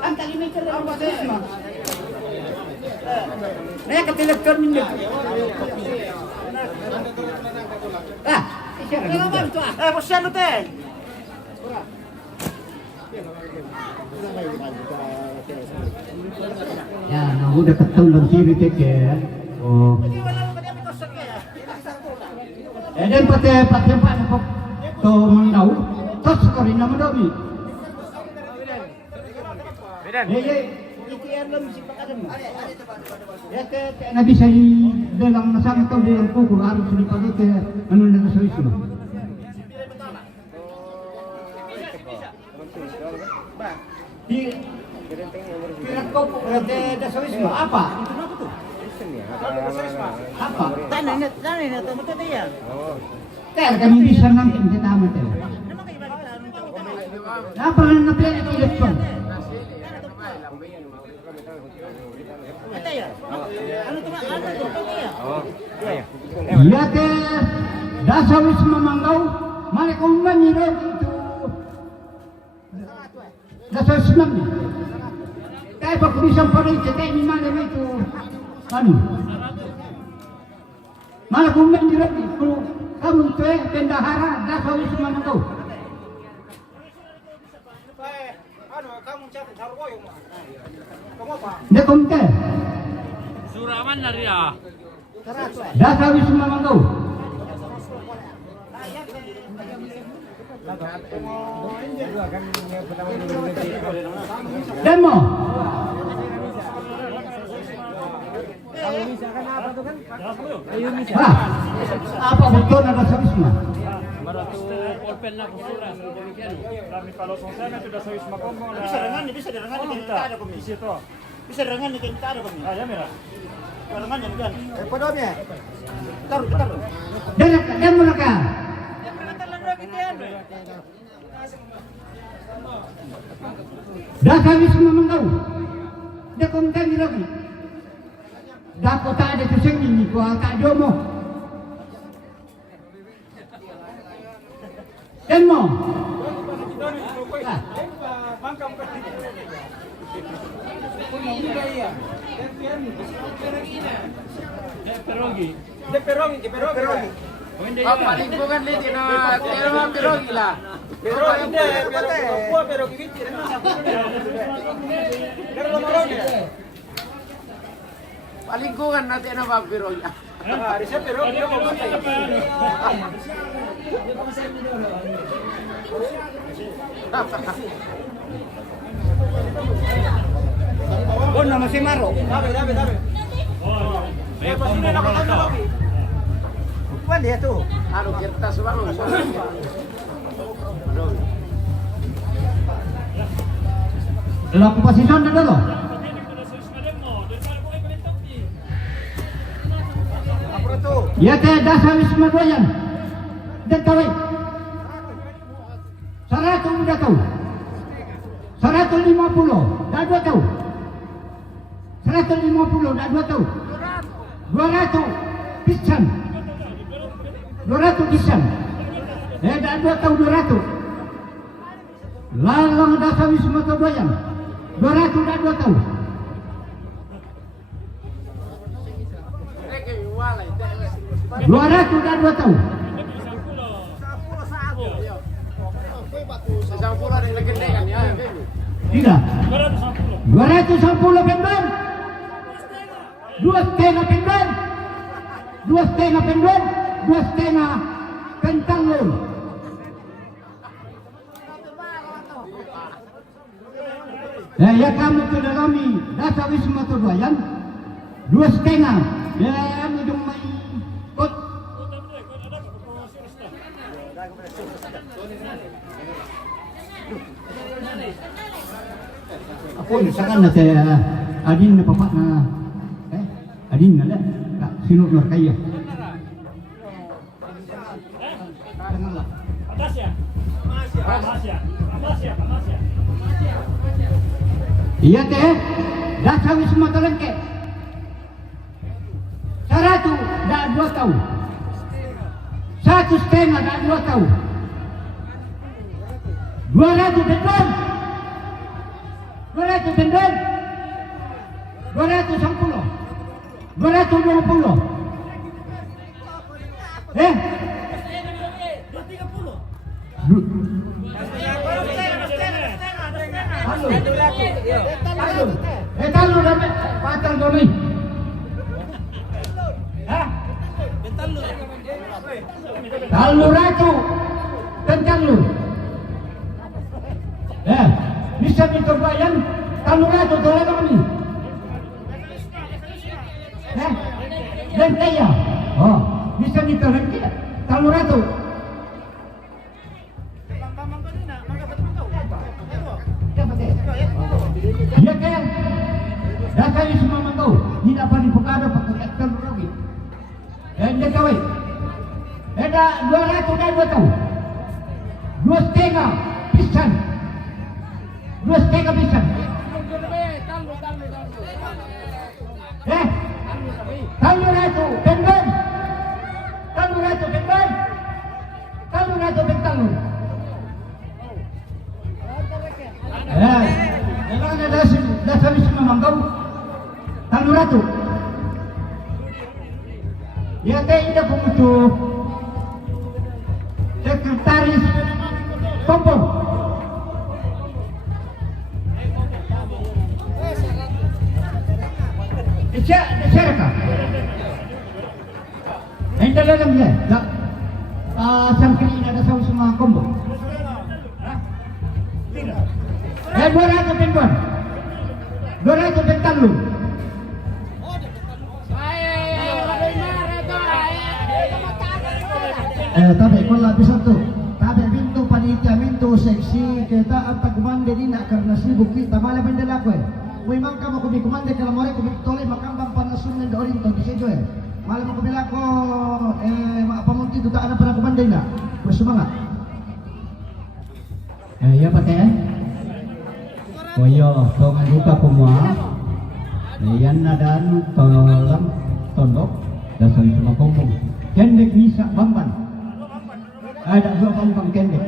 Antar ini kerja apa sih? Nah, ketelepon ini. Ah, posyan lu teh. Ya, nah udah ketemu sini teh. Oh. Dan pakai Pak to mandau, tos kori nama domi. Ya ke nabi saya dalam masa itu dia kuku harus dipakai ke anu dan soisma. Di kira-kira berarti ada soisma apa? Apa? Tanah ini tuh betul ya. Tel kami bisa nanti kita amat tel. Apa yang nabi itu lepas? Ada ya? Anu tuh ya. Iya teh dasar wisma manggau mereka mengira itu dasar wisma ni. Kayak pak bisa pada cerita ini mana itu anu. Malah mengira itu kamu teh bendahara dasar wisma manggau. Kamu cari sarwoyo mah. Kamu apa? Dia komte. Suraman dari ya. Dasar wisma manggau. Demo. Apa betul ada dasar wisma? Bisa dengan kita ada komisi itu. Bisa dengan kita ada komisi. Ya mira. Dengan kan. Podomnya. Taruh. Demo laka. Dasar wisma manggau. Dia komte lagi. Dapat tak ada tu sendiri ku tak jomo. Demo. Perogi. Paling bukan lagi na perogi lah. Perogi. Paling bukan nanti na ba perogi. Harusnya perogi mau Oh, nama si Maro. Dabe. Bukan dia tuh. Anu kita subangun. Laku pasison na dalo. Apa tuh? Ya teh dasar wisma doyan. Dan kawin. 100 udah tahu. 150 dah 2 tahu. 150 dah 2 tahu. 200 pisan. 200 pisan. Dah 2 tahu 200. Lalang dasar wisma doyan. 200 dah 2 tahu. Dua ratus dan 2 tahun. Tidak. 210 pendon. 2,5 pendon. 2,5 pendon. 2,5 kentang lon. Ya kamu ke dalami dasar wisma Todoyan 2,5. Ya ujung mai kot. Ako misalkan na teh adin na papa na adin na lah kak sino nur kaya. Iya teh dasar wisma Talengke 100 dah 2 tahun. 1,5 dah 2 tahun. 200 pendon. 200 pendon. 210. 220. Talur dapat patang kami. Talur ratu dan talur. Bisa dicobayan talur ratu tolong kami. Dan kaya. Oh, bisa ditolong tidak? Talur ratu. Ya kan? Dah kali semua mangkau. Tidak apa dipukada pakai telur lagi. Dan dia kawin. Ada 200 dan 2 tahun. 2,5 pisan. 2,5 pisan. Talur ratu, pendon. Talur ratu, pendon. Talur ratu, pendon. Memang ada dasar semua mangkau. Talur ratu. Ya teh indah butuh sekretaris Kompong. Disyarakat. Entah dalam dia. Sampai ini ada sama Kompong. 200 pentuan. 200 pentalur. Tapi kalau bisa tuh, tapi pintu panitia pintu seksi kita apa kumande di nak karena sibuk kita malah pendela ko. Memang kamu kubi kumande kalau mau kubi tole makambang panasun dan dorin to bisa jo. Malah mau kubi ko apa mungkin itu tak ada pernah kumande nak. Bersemangat. Ya pakai. Koyo tong buka semua. Yan nadan tolong tondok dasar semua kompong. Kendek bisa bamban. Ada 2 bambang kendek.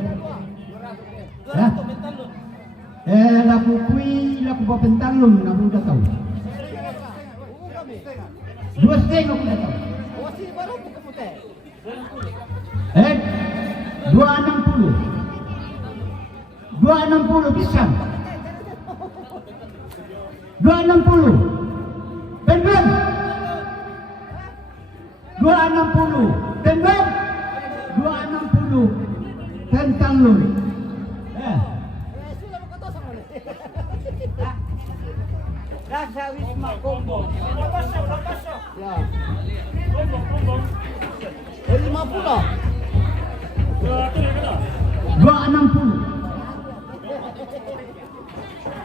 Laku kui, laku bapentalun, laku udah tahu. 2,5 udah tahu. 260. 260 bisa. 260. Pendem. 260. Pendem. 260. Pentalun. Rasa Wisma Kompong. Ya. 50. 260.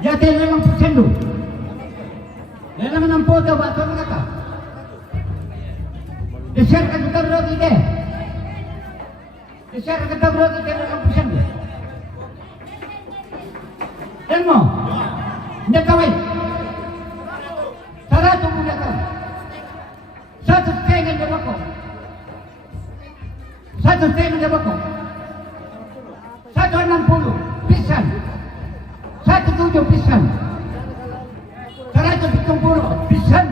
Ya lelang sendu. Lelang ng foto ba ito kata? I-share ka kita bro ide. I-share ka kita bro ide lelang sendu. Dan mo. Hindi kaway. Sarado mo na ka. Satu tengan na bako. Satu tengan na bako. 160 pisan. 170 pisan. 170 pisan.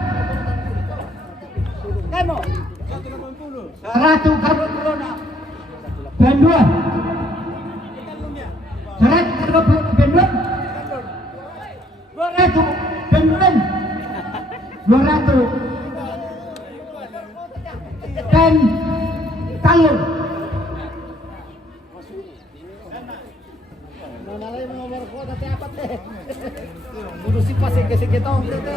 Kamu 180 na. Penduan. 120 penduan. 200 penduan. 200 pen talur. Nalay mo nomor ko dati apat eh. Udah si pasik ke kita om tete.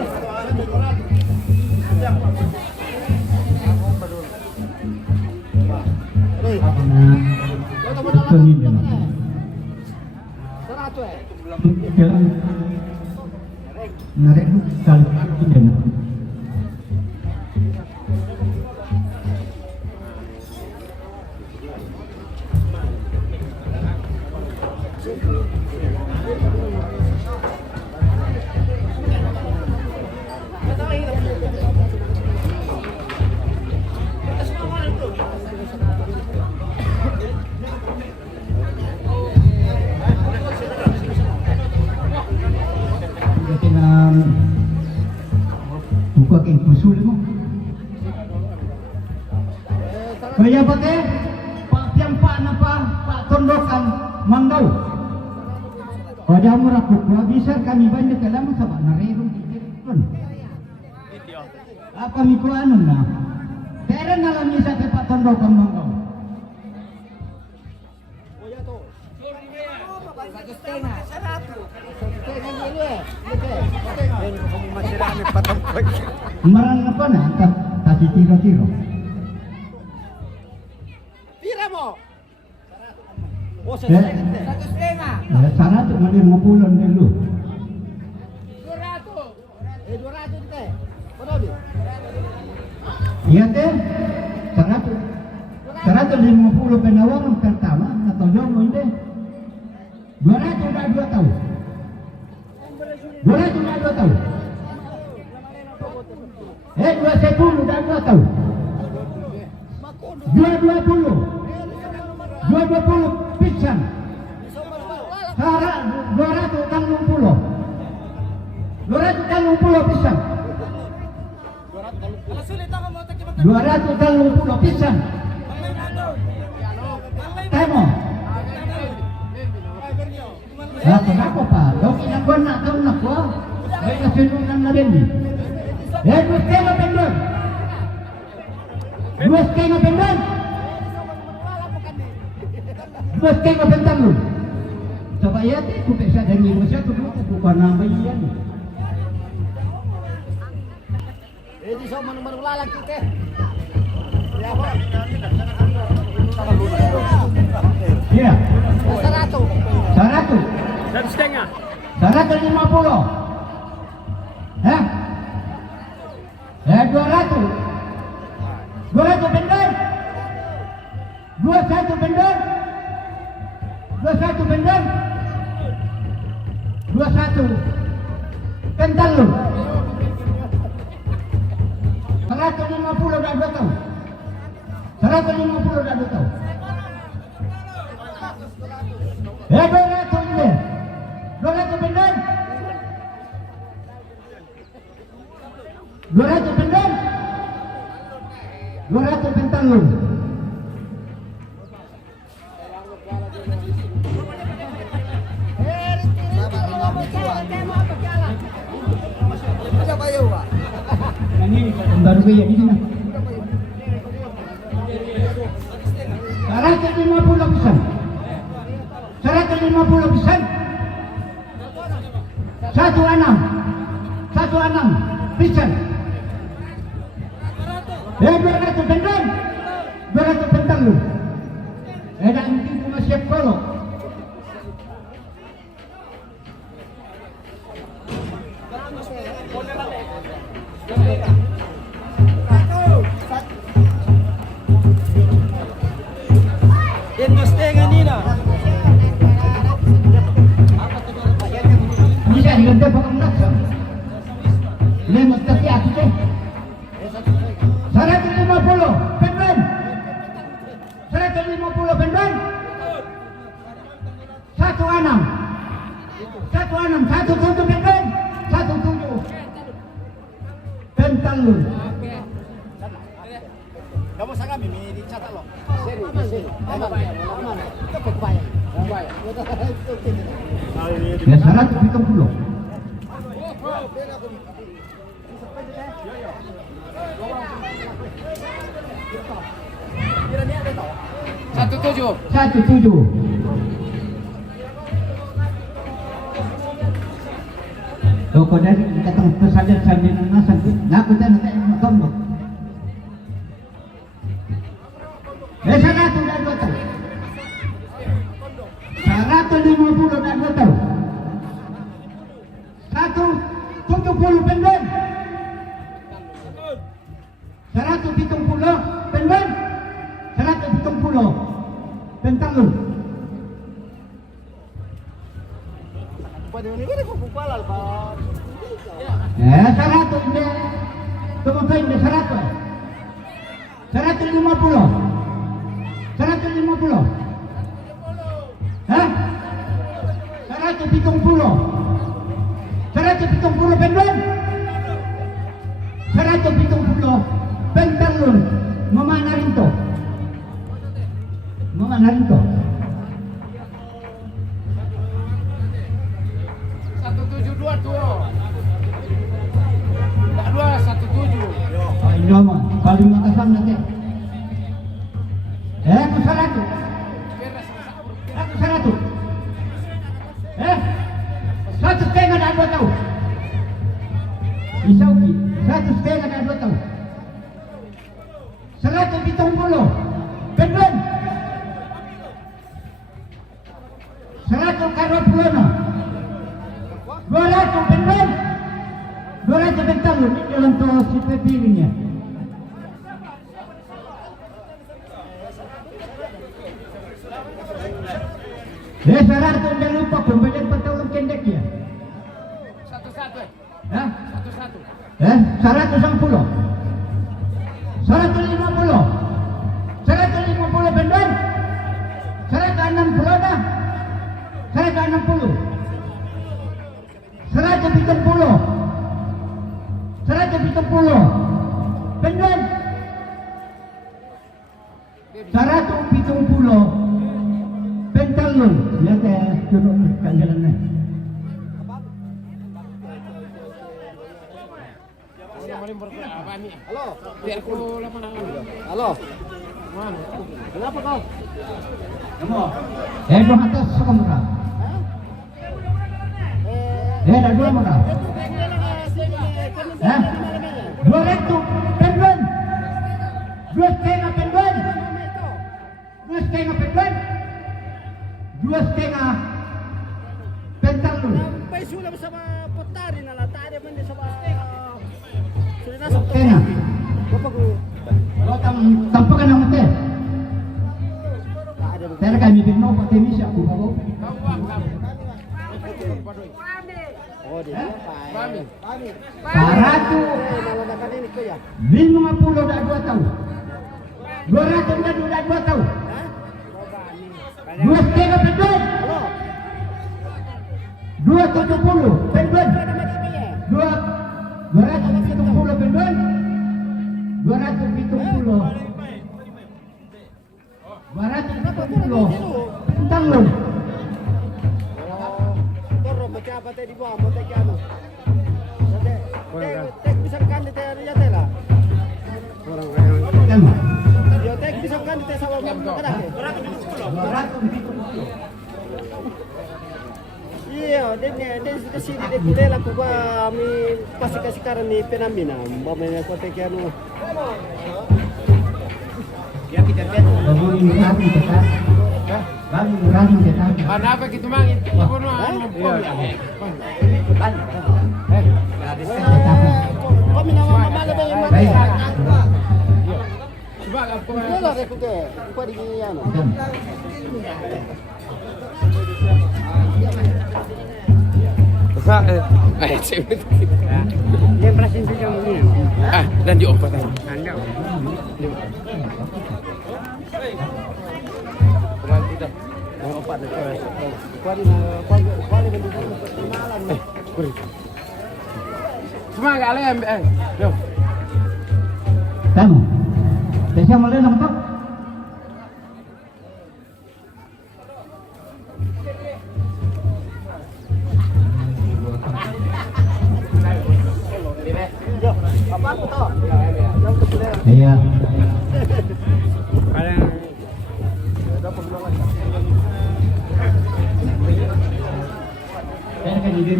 Narek kali ini. Buka ke kusul mo. Kaya ba te? Pak tiang pa na pa, Pak Ton Patondokan Manggau. Pada murah kukua bisa kami banyak dalam sabak narerong pun. Apa miku anu na? Teren alam bisa ke Patondokan Manggau. Marang apa na? Tadi tiro-tiro. Tira mo. Oh, Eh, 100 mali 50 dulu. 200 teh. Berapa dia? Iya teh, 150 penawaran pertama atau jomo ini. 200 udah 2 tahun. 200 udah 2 tahun. 210 udah 2 tahun. 220 pisan. 260 pisan. 230 pisan. Temo. Kenapa Pak? Dok yang gua nak tahu nak gua. Baik kesenungan na din. Dua setengah pendon. 2,5 pendon. 2,5 pentang lu. Coba ya teh ku pesa dari Indonesia tu ku nambah iyan. Di so manu lalak kita. Iya. 100. 100. 150. Hah? 200. 200 pendon. 21 pendon. 21 pendon. 21 pentang lu. 150 dah 2 tahun. 150 dah 2 tahun. 200 ini. 200 pendon. 200 pendon. 200 pentang lu. Ini baru kayak gini. 150 pisan. 150 pisan. 16 pisan. 200 pendon. 200 pentang lu. Dan mungkin cuma siap kolok. Bisa diganti pakai naksa. Lemot kaki aku teh. 150 pendon. 150 pendon. 16. 17 pendon. 17 pentang lu. Kamu sangat mimi dicatat loh. Ya 170. Satu tujuh. 17. Toko dari datang tersadar sambil nasan. Ngaku jangan tak tombok. 100 dan 2 tahun. 150 dan 2 tahun. 170 pendon. 170 pendon. 170 pentang lu. Ya 100 deh. Kemudian deh 100. 150. 150. Hah? 170. 170 pendon. 170 pentang lu. Mama narinto. Aku 100. Aku 100. 1,5 dan 2 tahun. Bisa uki. 1,5 dan 2 tahun. 170. Pendun. 100 karo pulono. 200 pendun. 200 bentang dalam tuh si pepilihnya. Sarang tu jangan lupa pembelian petolong kendek ya. 1-1 Hah? 1-1. 110. 150. 150 pendon. 160 dah. 160. 170. 170. Pendon. 170. Pentalon, lihat ya, duduk kat jalan ni. Halo. Biar aku lama nak. Halo. Mana? Kenapa kau? Kamu? Dua atas sekamera. Dah 2 murah. 200 pendon. 2,5 pendon. 2,5 pendon. 2,5 pentalon. Sampai sudah bersama petari nala tadi mandi sama. Sudah nasab. Tena. Apa ku? Kau tampakan nama teh. Tera kami bino pakai misi aku kau. Oh dia. Pami. 150 dah 2 tahun. 200 dah 2 tahun. 2,5 pendon. 270 pendon. 270 pendon. 270. 270 pentalon. Torro macam apa tadi buat mau tak kiano. Tek bisa kan di teh lah. Orang Kamu. Yo tek bisa kan di teh sama kada. 270. Iya, dia suka sini dia boleh lah kuba kami pasti kasih karan ni penamina, mamanya kota kiano. Ya kita lihat. Baru murah kita. Baru murah kita. Ada apa kita mangit? Apa nu anu? Kami nama mana banyak mana. Coba apa? Bola aku ke. Kuba di kiano. Yang perasin saja mungkin. Dan diompat aja. Anda. Kita. Opat dah. Kuali malam. Cuma enggak lem. Yo. Kamu. Saya mulai nak tak? Apa aku tahu? Iya. Saya kan jadi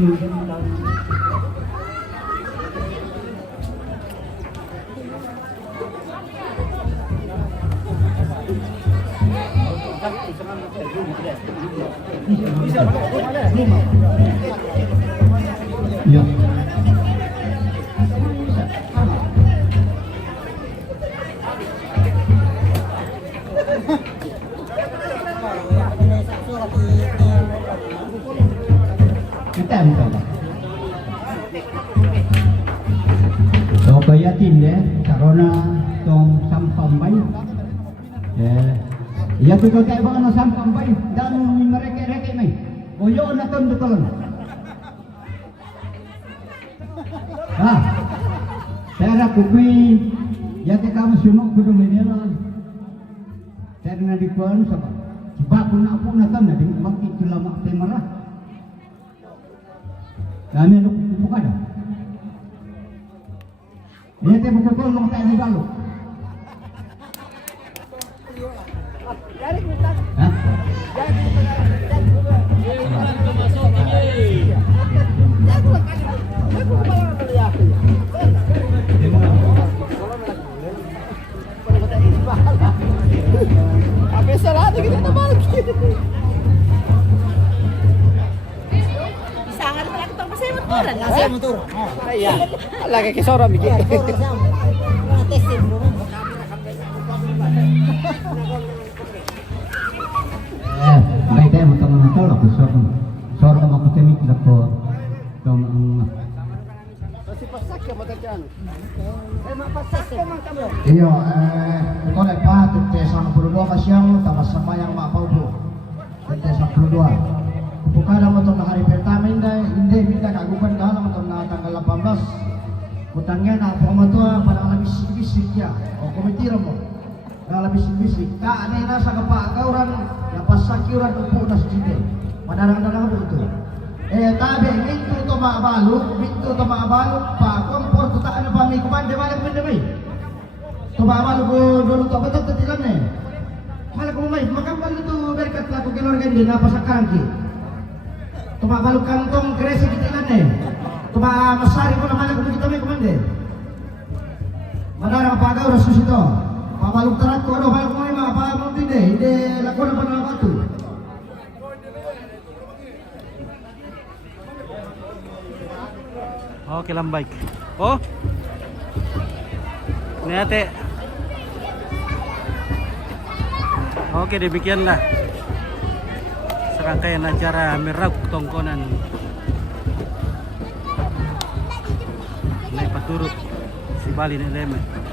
ya. Kita minta. So kaya tinde karena tong sampam bay. Ya tu kau tak bawa sampam bay dan mereka mai. Oyo na ton betul. Saya kukui ya ke kamu sunuk kudu menela. Saya dengan dikuan sebab sebab aku nak tan ada makin lama temarah. Kami nak buka dah. Ini teh buku kau nak tak dibalu. Hah? Isangan pala kitong pasay motoran. Saya motor. Iya. Lagi kisora mikir. Baik tayo motor ako sor ka makutimik na ko tong iyo ito na pa tete sa 12 kasyang tawas sa mayang mapaupo tete sa 12 bukada mo itong nakari pertama hindi minta kagupan ka lang itong natanggal 18 utangnya na po mo ito parang labis-bisik ya o kumitira mo na labis-bisik ka anay na sa kapagawran napasakyuran upo na sa sinde madarang-darang po ito tabi minto to maabalo pa komporto ta ano pa may kumande malam may to maabalo ko dulu to betul tetilan ne malam ko may makambal ito berkat laku keluarga din napasakaran ki to maabalo kantong kresi kitilan ne to masari ko na malam ko kita may kumande madarang pagaw rasus ito pabalog tarat ko ano malam ko may maapamong hindi laku na pa na batu. Oke lang baik. Oh. Ini ate. Oke demikianlah serangkaian acara Merauke Tongkonan. Ini paturut si Bali Leme.